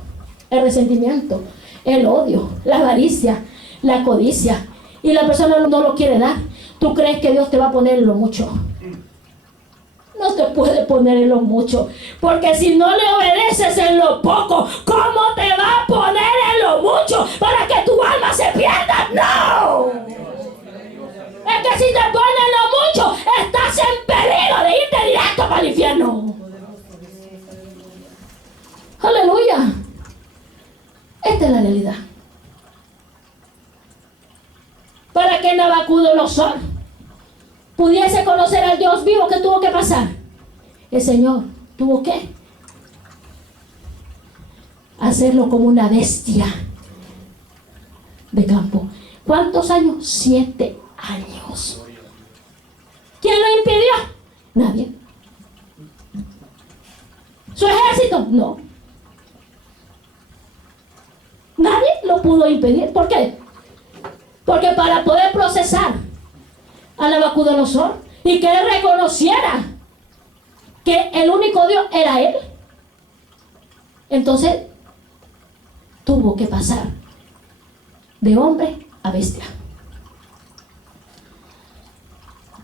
el resentimiento, el odio, la avaricia, la codicia, y la persona no lo quiere dar, ¿tú crees que Dios te va a poner en lo mucho? No te puede poner en lo mucho, porque si no le obedeces en lo poco, ¿cómo te va a poner en lo mucho para que tu alma se pierda? ¡No! Es que si te pones en lo mucho, estás en peligro de irte directo para el infierno. Aleluya. Esta es la realidad. Para que Nabucodonosor pudiese conocer al Dios vivo, ¿qué tuvo que pasar? El Señor tuvo que hacerlo como una bestia de campo. ¿Cuántos años? 7 años. ¿Quién lo impidió? Nadie. ¿Su ejército? No. Nadie lo pudo impedir. ¿Por qué? Porque para poder procesar a Nabucodonosor y que él reconociera que el único Dios era él, entonces tuvo que pasar de hombre a bestia.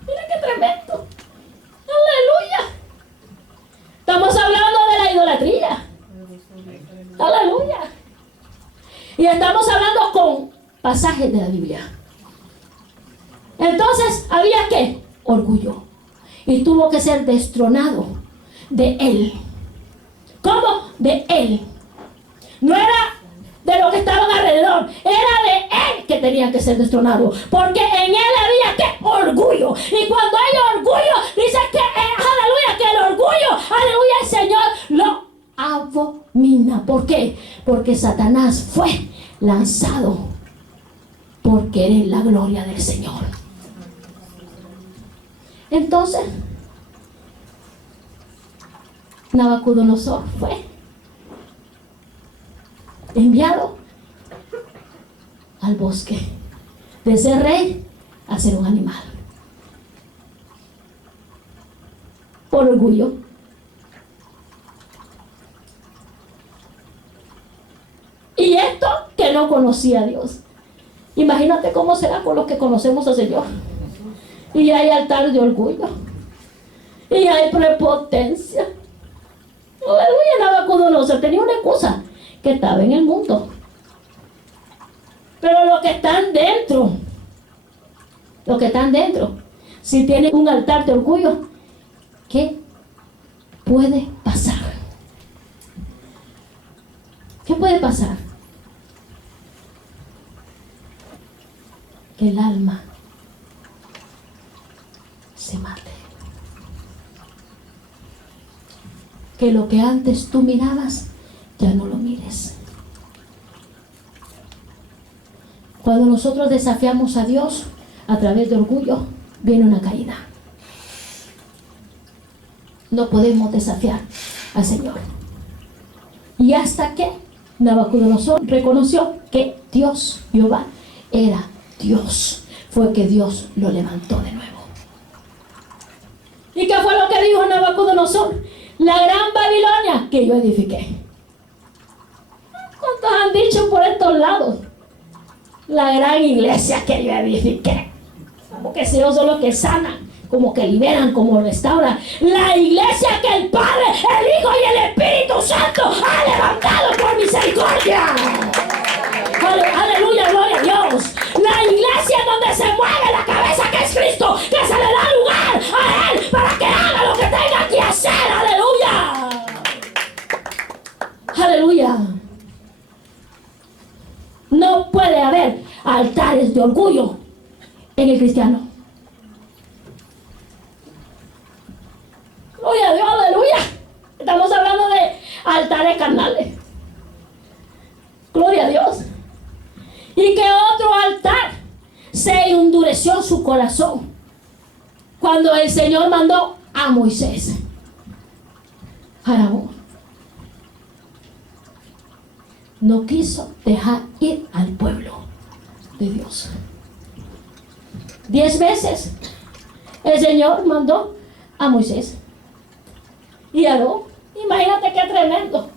Mira qué tremendo. Aleluya. Estamos hablando de la idolatría. Aleluya. Y estamos hablando con pasajes de la Biblia. Entonces había que orgullo, y tuvo que ser destronado de él. ¿Cómo? De él. No era de los que estaban alrededor, era de él que tenía que ser destronado, porque en él había que orgullo. Y cuando hay orgullo, dice que aleluya, que el orgullo, aleluya, el Señor lo abomina. ¿Por qué? Porque Satanás fue lanzado por querer la gloria del Señor. Entonces Nabucodonosor fue enviado al bosque, de ser rey a ser un animal. Por orgullo. Y esto que no conocía a Dios. Imagínate cómo será con los que conocemos al Señor. Y hay altar de orgullo. Y hay prepotencia. Aleluya, Nabucodonosor tenía una excusa, que estaba en el mundo. Pero los que están dentro, si tienen un altar de orgullo, ¿qué puede pasar? ¿Qué puede pasar? Que el alma se mate. Que lo que antes tú mirabas, ya no lo mires. Cuando nosotros desafiamos a Dios a través de orgullo, viene una caída. No podemos desafiar al Señor. Y hasta que Nabucodonosor reconoció que Dios, Jehová, era Dios, fue que Dios lo levantó de nuevo. ¿Y qué fue lo que dijo Nabucodonosor? La gran Babilonia que yo edifiqué. ¿Cuántos han dicho por estos lados? La gran iglesia que yo edifiqué. Como que si ellos son los que sanan, como que liberan, como restauran. La iglesia que el Padre, el Hijo y el Espíritu Santo ha levantado por misericordia. Aleluya, gloria a Dios. La iglesia donde se mueve la cabeza, que es Cristo, que se le da lugar a Él para que haga lo que tenga que hacer. Aleluya. Aleluya. No puede haber altares de orgullo en el cristiano. Gloria a Dios, aleluya. Estamos hablando de altares carnales. Gloria a Dios. Y que otro altar se endureció su corazón cuando el Señor mandó a Moisés. Faraón no quiso dejar ir al pueblo de Dios. 10 veces el Señor mandó a Moisés y Aarón. Imagínate qué tremendo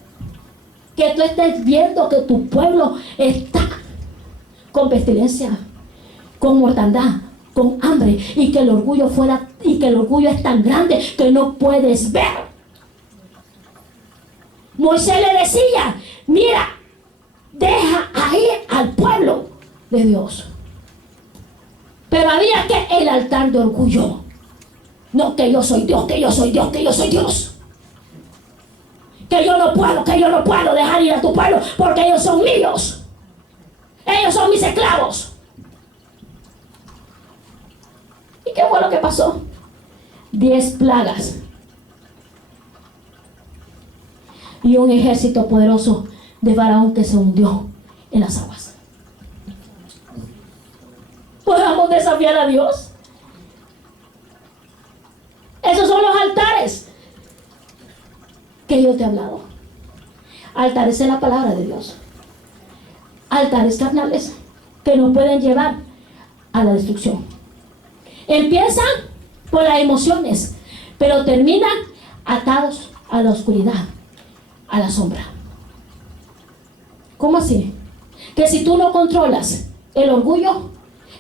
que tú estés viendo que tu pueblo está con pestilencia, con mortandad, con hambre, y que el orgullo es tan grande que no puedes ver. Moisés le decía, mira, deja ahí al pueblo de Dios. Pero había que el altar de orgullo. No, que yo soy Dios, que yo soy Dios, que yo soy Dios. Que yo no puedo dejar ir a tu pueblo porque ellos son míos. Ellos son mis esclavos. ¿Y qué fue lo que pasó? 10 plagas. Y un ejército poderoso de Faraón que se hundió en las aguas. ¿Podemos desafiar a Dios? Esos son los altares que yo te he hablado. Altares en la palabra de Dios. Altares carnales que nos pueden llevar a la destrucción. Empiezan por las emociones, pero terminan atados a la oscuridad, a la sombra. ¿Cómo así? Que si tú no controlas el orgullo,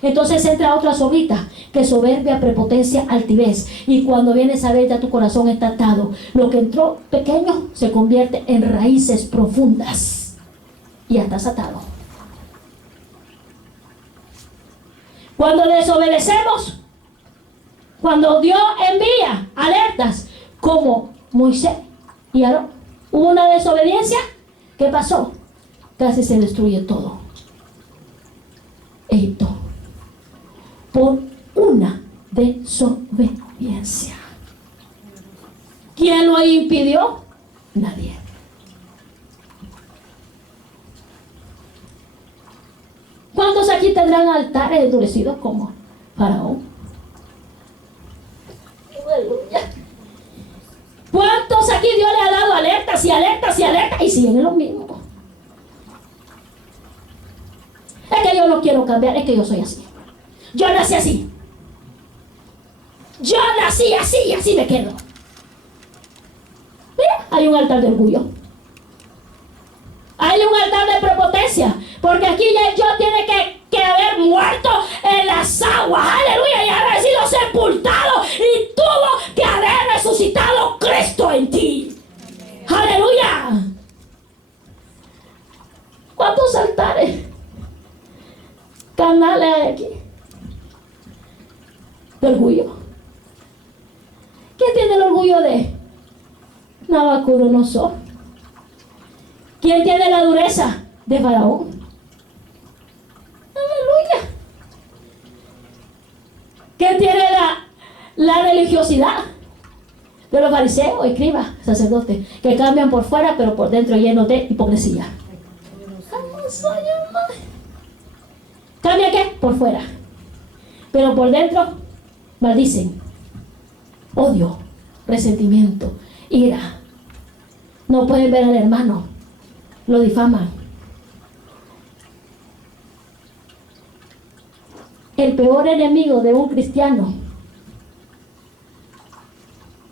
entonces entra otra sobrita, que es soberbia, prepotencia, altivez. Y cuando vienes a ver, ya tu corazón está atado. Lo que entró pequeño se convierte en raíces profundas. Y ya estás atado. Cuando desobedecemos, cuando Dios envía alertas como Moisés y Aarón, hubo una desobediencia, ¿qué pasó? Casi se destruye todo Egipto por una desobediencia. ¿Quién lo impidió? Nadie. ¿Cuántos aquí tendrán altares endurecidos como Faraón? Aleluya. ¿Cuántos aquí Dios le ha dado alertas y alertas y alertas y siguen en lo mismo? Es que yo no quiero cambiar, es que yo soy así. Yo nací así. Yo nací así y así me quedo. Mira, hay un altar de orgullo. Hay un altar de prepotencia. Porque aquí ya el yo tiene que haber muerto en las aguas. Aleluya. Y haber sido sepultado. Y tuvo que haber resucitado Cristo en ti. Aleluya. ¿Cuántos altares canales hay aquí? De orgullo. ¿Quién tiene el orgullo de Nabucodonosor? ¿Quién tiene la dureza de Faraón? Aleluya. ¿Quién tiene la religiosidad de los fariseos, escribas, sacerdotes, que cambian por fuera pero por dentro llenos de hipocresía? ¿Cambia qué? Por fuera, pero por dentro maldicen, odio, resentimiento, ira. No pueden ver al hermano, lo difaman. El peor enemigo de un cristiano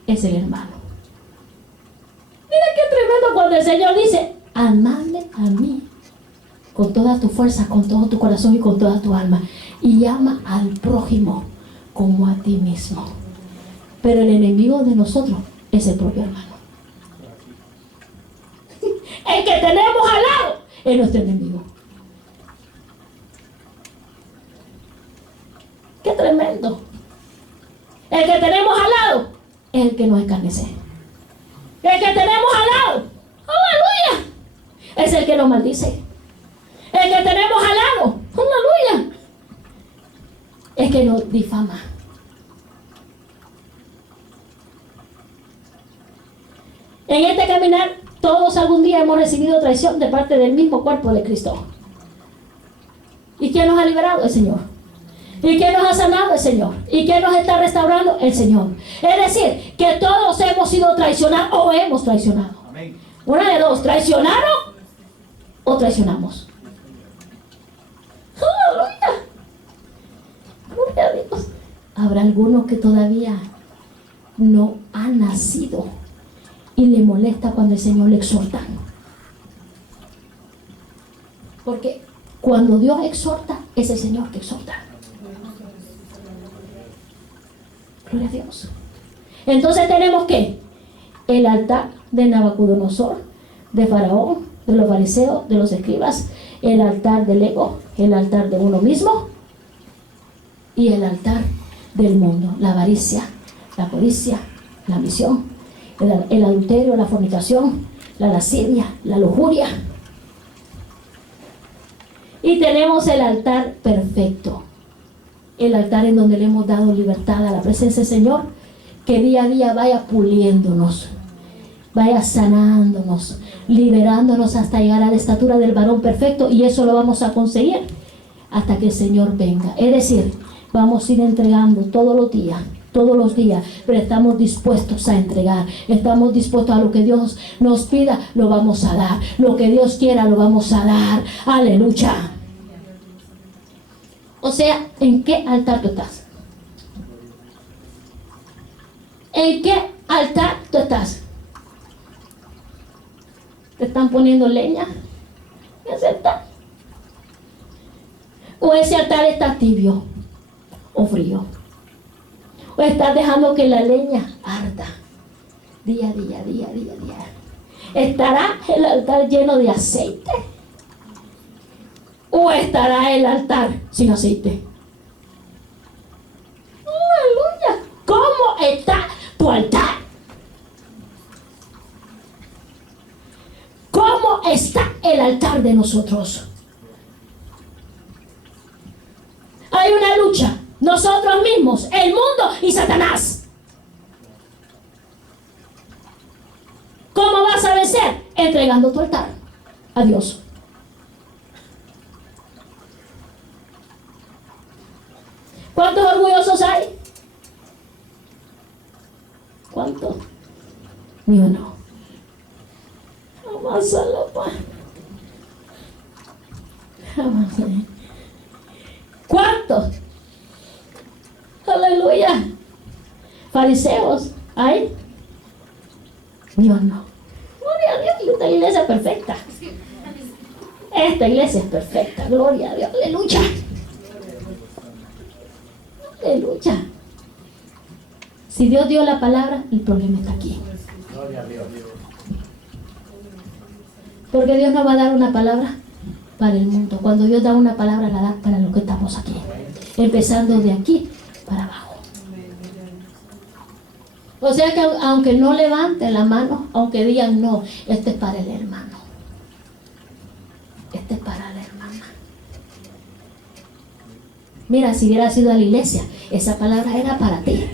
es el hermano. Mira qué tremendo cuando el Señor dice: amadme a mí con toda tu fuerza, con todo tu corazón y con toda tu alma, y ama al prójimo como a ti mismo. Pero el enemigo de nosotros es el propio hermano. El que tenemos al lado es nuestro enemigo. ¡Qué tremendo! El que tenemos al lado es el que nos escarnece. El que tenemos al lado, aleluya, es el que nos maldice. El que tenemos al lado, aleluya, es que nos difama. En este caminar, todos algún día hemos recibido traición de parte del mismo cuerpo de Cristo. ¿Y quién nos ha liberado? El Señor. ¿Y quién nos ha sanado? El Señor. ¿Y quién nos está restaurando? El Señor. Es decir, que todos hemos sido traicionados o hemos traicionado. Amén. Una de dos: traicionaron o traicionamos. ¡Aleluya! Gloria a Dios. Habrá algunos que todavía no han nacido y le molesta cuando el Señor le exhorta. Porque cuando Dios exhorta, es el Señor que exhorta. Gloria a Dios. Entonces tenemos que el altar de Nabucodonosor, de Faraón, de los fariseos, de los escribas, el altar del ego, el altar de uno mismo y el altar del mundo, la avaricia, la codicia, la ambición, el adulterio, la fornicación, la lascivia, la lujuria. Y tenemos el altar perfecto, el altar en donde le hemos dado libertad a la presencia del Señor, que día a día vaya puliéndonos, vaya sanándonos, liberándonos hasta llegar a la estatura del varón perfecto. Y eso lo vamos a conseguir hasta que el Señor venga. Es decir, vamos a ir entregando todos los días, pero estamos dispuestos a entregar, estamos dispuestos a lo que Dios nos pida, lo vamos a dar, lo que Dios quiera, lo vamos a dar. Aleluya. O sea, ¿en qué altar tú estás? ¿En qué altar tú estás? ¿Te están poniendo leña en ese altar? ¿O ese altar está tibio o frío? ¿O estás dejando que la leña arda día a día? ¿Estará el altar lleno de aceite? ¿O estará el altar sin aceite? ¡Aleluya! ¿Cómo está tu altar? ¿Cómo está el altar de nosotros? Hay una lucha, nosotros mismos, el mundo y Satanás. ¿Cómo vas a vencer? Entregando tu altar a Dios. ¿Cuántos orgullosos hay? ¿Cuántos? Ni uno. Jamás a la paz. Jamás. perfectos. Aleluya. Fariseos, ¿hay? Dios no. Gloria a Dios, esta iglesia es perfecta. Esta iglesia es perfecta. Gloria a Dios. Aleluya. Aleluya. Si Dios dio la palabra, el problema está aquí. Porque Dios no va a dar una palabra para el mundo. Cuando Dios da una palabra, la da para los que estamos aquí. Empezando de aquí para abajo. O sea que aunque no levanten la mano, aunque digan no, este es para el hermano. Este es para la hermana. Mira, si hubiera sido a la iglesia, esa palabra era para ti.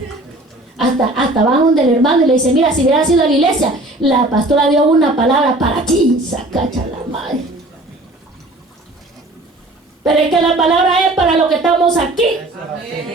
Hasta va donde el hermano y le dice, mira, si hubiera sido a la iglesia, la pastora dio una palabra para ti. Sacacha la madre. Pero es que la palabra es para los que estamos aquí.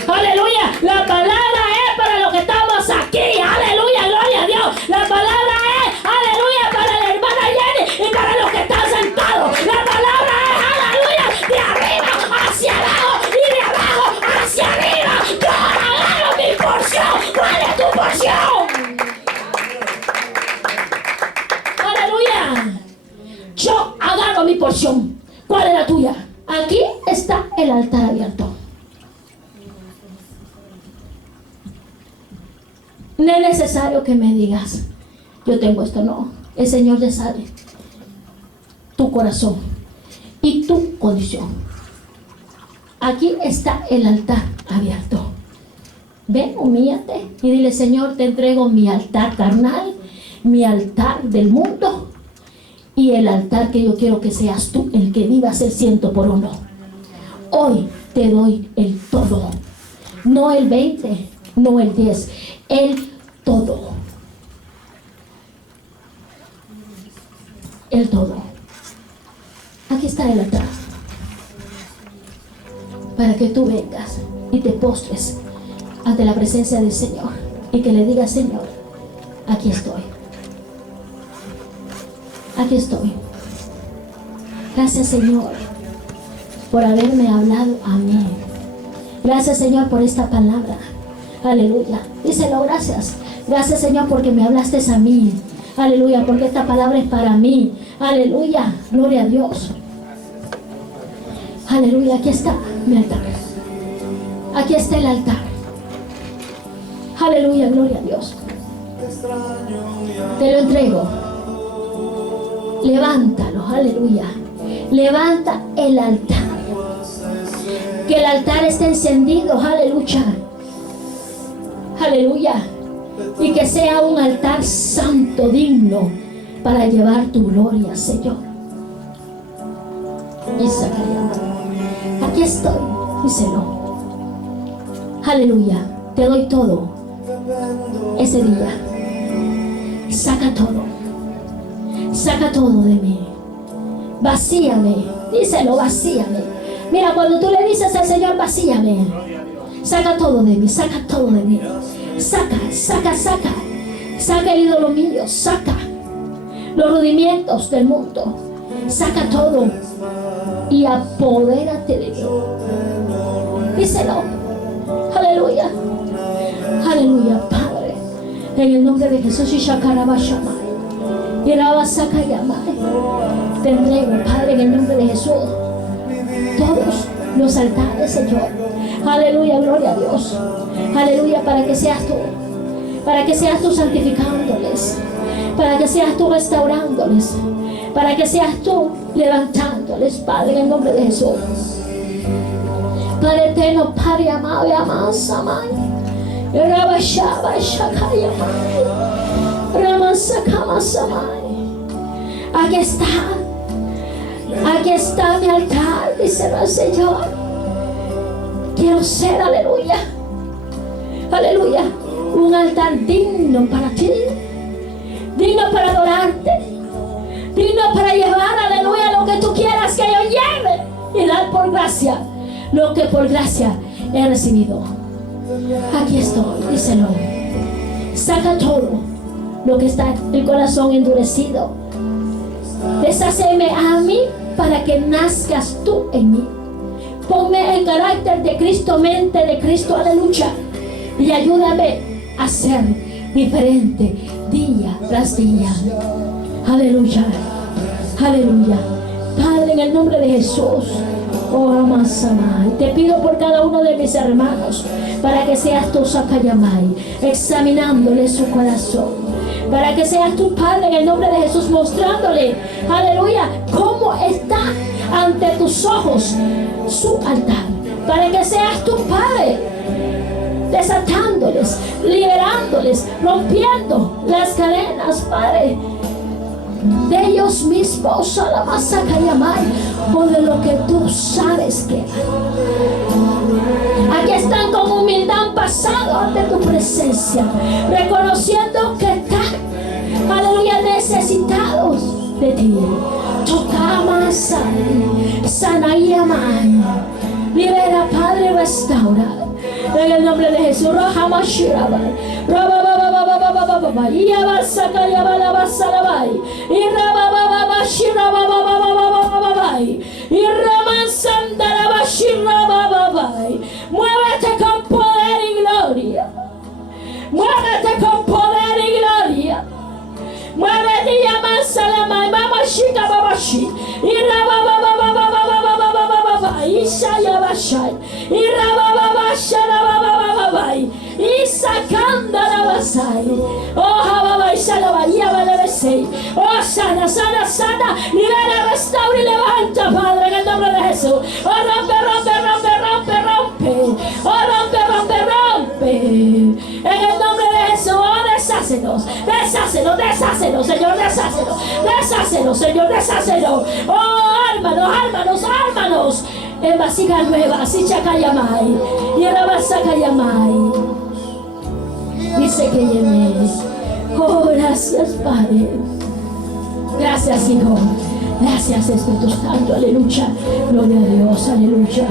Aleluya. La palabra es para los que estamos aquí. Aleluya, gloria a Dios. La palabra es, aleluya, para la hermana Jenny y para los que están sentados. La palabra es, aleluya, de arriba hacia abajo y de abajo hacia arriba. Yo agarro mi porción. ¿Cuál es tu porción? Aleluya. Yo agarro mi porción. ¿Cuál es la tuya? Aquí está el altar abierto. No es necesario que me digas, yo tengo esto, no. El Señor ya sabe tu corazón y tu condición. Aquí está el altar abierto. Ven, humíllate y dile, Señor, te entrego mi altar carnal, mi altar del mundo y el altar que yo quiero que seas tú el que vivas el 100%. Hoy te doy el todo, no el 20, no el 10, el todo. El todo. Aquí está el altar para que tú vengas y te postres ante la presencia del Señor y que le digas, Señor, aquí estoy. Aquí estoy. Gracias, Señor, por haberme hablado a mí. Gracias, Señor, por esta palabra. Aleluya. Díselo, gracias. Gracias, Señor, porque me hablaste a mí. Aleluya, porque esta palabra es para mí. Aleluya. Gloria a Dios. Aleluya. Aquí está mi altar. Aquí está el altar. Aleluya. Gloria a Dios. Te lo entrego. Levántalo, aleluya. Levanta el altar. Que el altar esté encendido, aleluya. Aleluya. Y que sea un altar santo, digno, para llevar tu gloria, Señor. Aquí estoy, díselo. Aleluya. Te doy todo. Ese día. Saca todo. Saca todo de mí. Vacíame. Díselo, vacíame. Mira, cuando tú le dices al Señor, vacíame. Saca todo de mí, saca todo de mí. Saca, saca, saca. Saca el ídolo mío, saca los rudimientos del mundo. Saca todo y apodérate de mí. Díselo. Aleluya. Aleluya, Padre. En el nombre de Jesús y Shakarabashamay. Y te entrego, Padre, en el nombre de Jesús, todos los altares, Señor. Aleluya, gloria a Dios. Aleluya, para que seas tú santificándoles, para que seas tú restaurándoles, para que seas tú levantándoles, Padre, en el nombre de Jesús. Padre eterno, Padre amado y amado, Samay. Aquí está mi altar, dice el Señor. Quiero ser, aleluya, aleluya, un altar digno para ti, digno para adorarte, digno para llevar, aleluya, lo que tú quieras que yo lleve y dar por gracia lo que por gracia he recibido. Aquí estoy, díselo. Saca todo lo que está en el corazón endurecido. Desháceme a mí para que nazcas tú en mí. Ponme el carácter de Cristo, mente de Cristo, aleluya. Y ayúdame a ser diferente día tras día. Aleluya, aleluya. Padre, en el nombre de Jesús, oh Amasamai, te pido por cada uno de mis hermanos, para que seas tú, Sakayamai, examinándole su corazón, para que seas tu Padre, en el nombre de Jesús, mostrándole, aleluya, cómo está ante tus ojos su altar, para que seas tu Padre, desatándoles, liberándoles, rompiendo las cadenas, Padre, de ellos mismos, a la Masakayamai, o de lo que tú sabes que aquí están con humildad pasado ante tu presencia, reconociendo que están, aleluya, necesitados de ti. Toca Sanayamai, libera, Padre, restaura. En el nombre de Jesús, muévete con poder y gloria. Muévete con poder y gloria. Muévete y amasalamai, mamashika babashi. Y Ishayabashai, y Rabababasharabababai, y Sakandarabasai, oh Hababai, Shalabai, Yabalabesei, oh sana, sana, sana, libera, restaura y levanta, Padre, en el nombre de Jesús, oh rompe, rompe, rompe, rompe, rompe, oh rompe, rompe, rompe, en el nombre de Jesús, oh deshácenos, deshácenos, deshácenos, Señor, deshácenos, deshácenos, Señor, deshácenos, oh ármanos, ármanos, ármanos, en vasijas nuevas, y Chacayamai, y Arabasacayamai. Dice que llené. Oh, gracias, Padre. Gracias, Hijo. Gracias, Espíritu Santo. Aleluya. Gloria a Dios. Aleluya.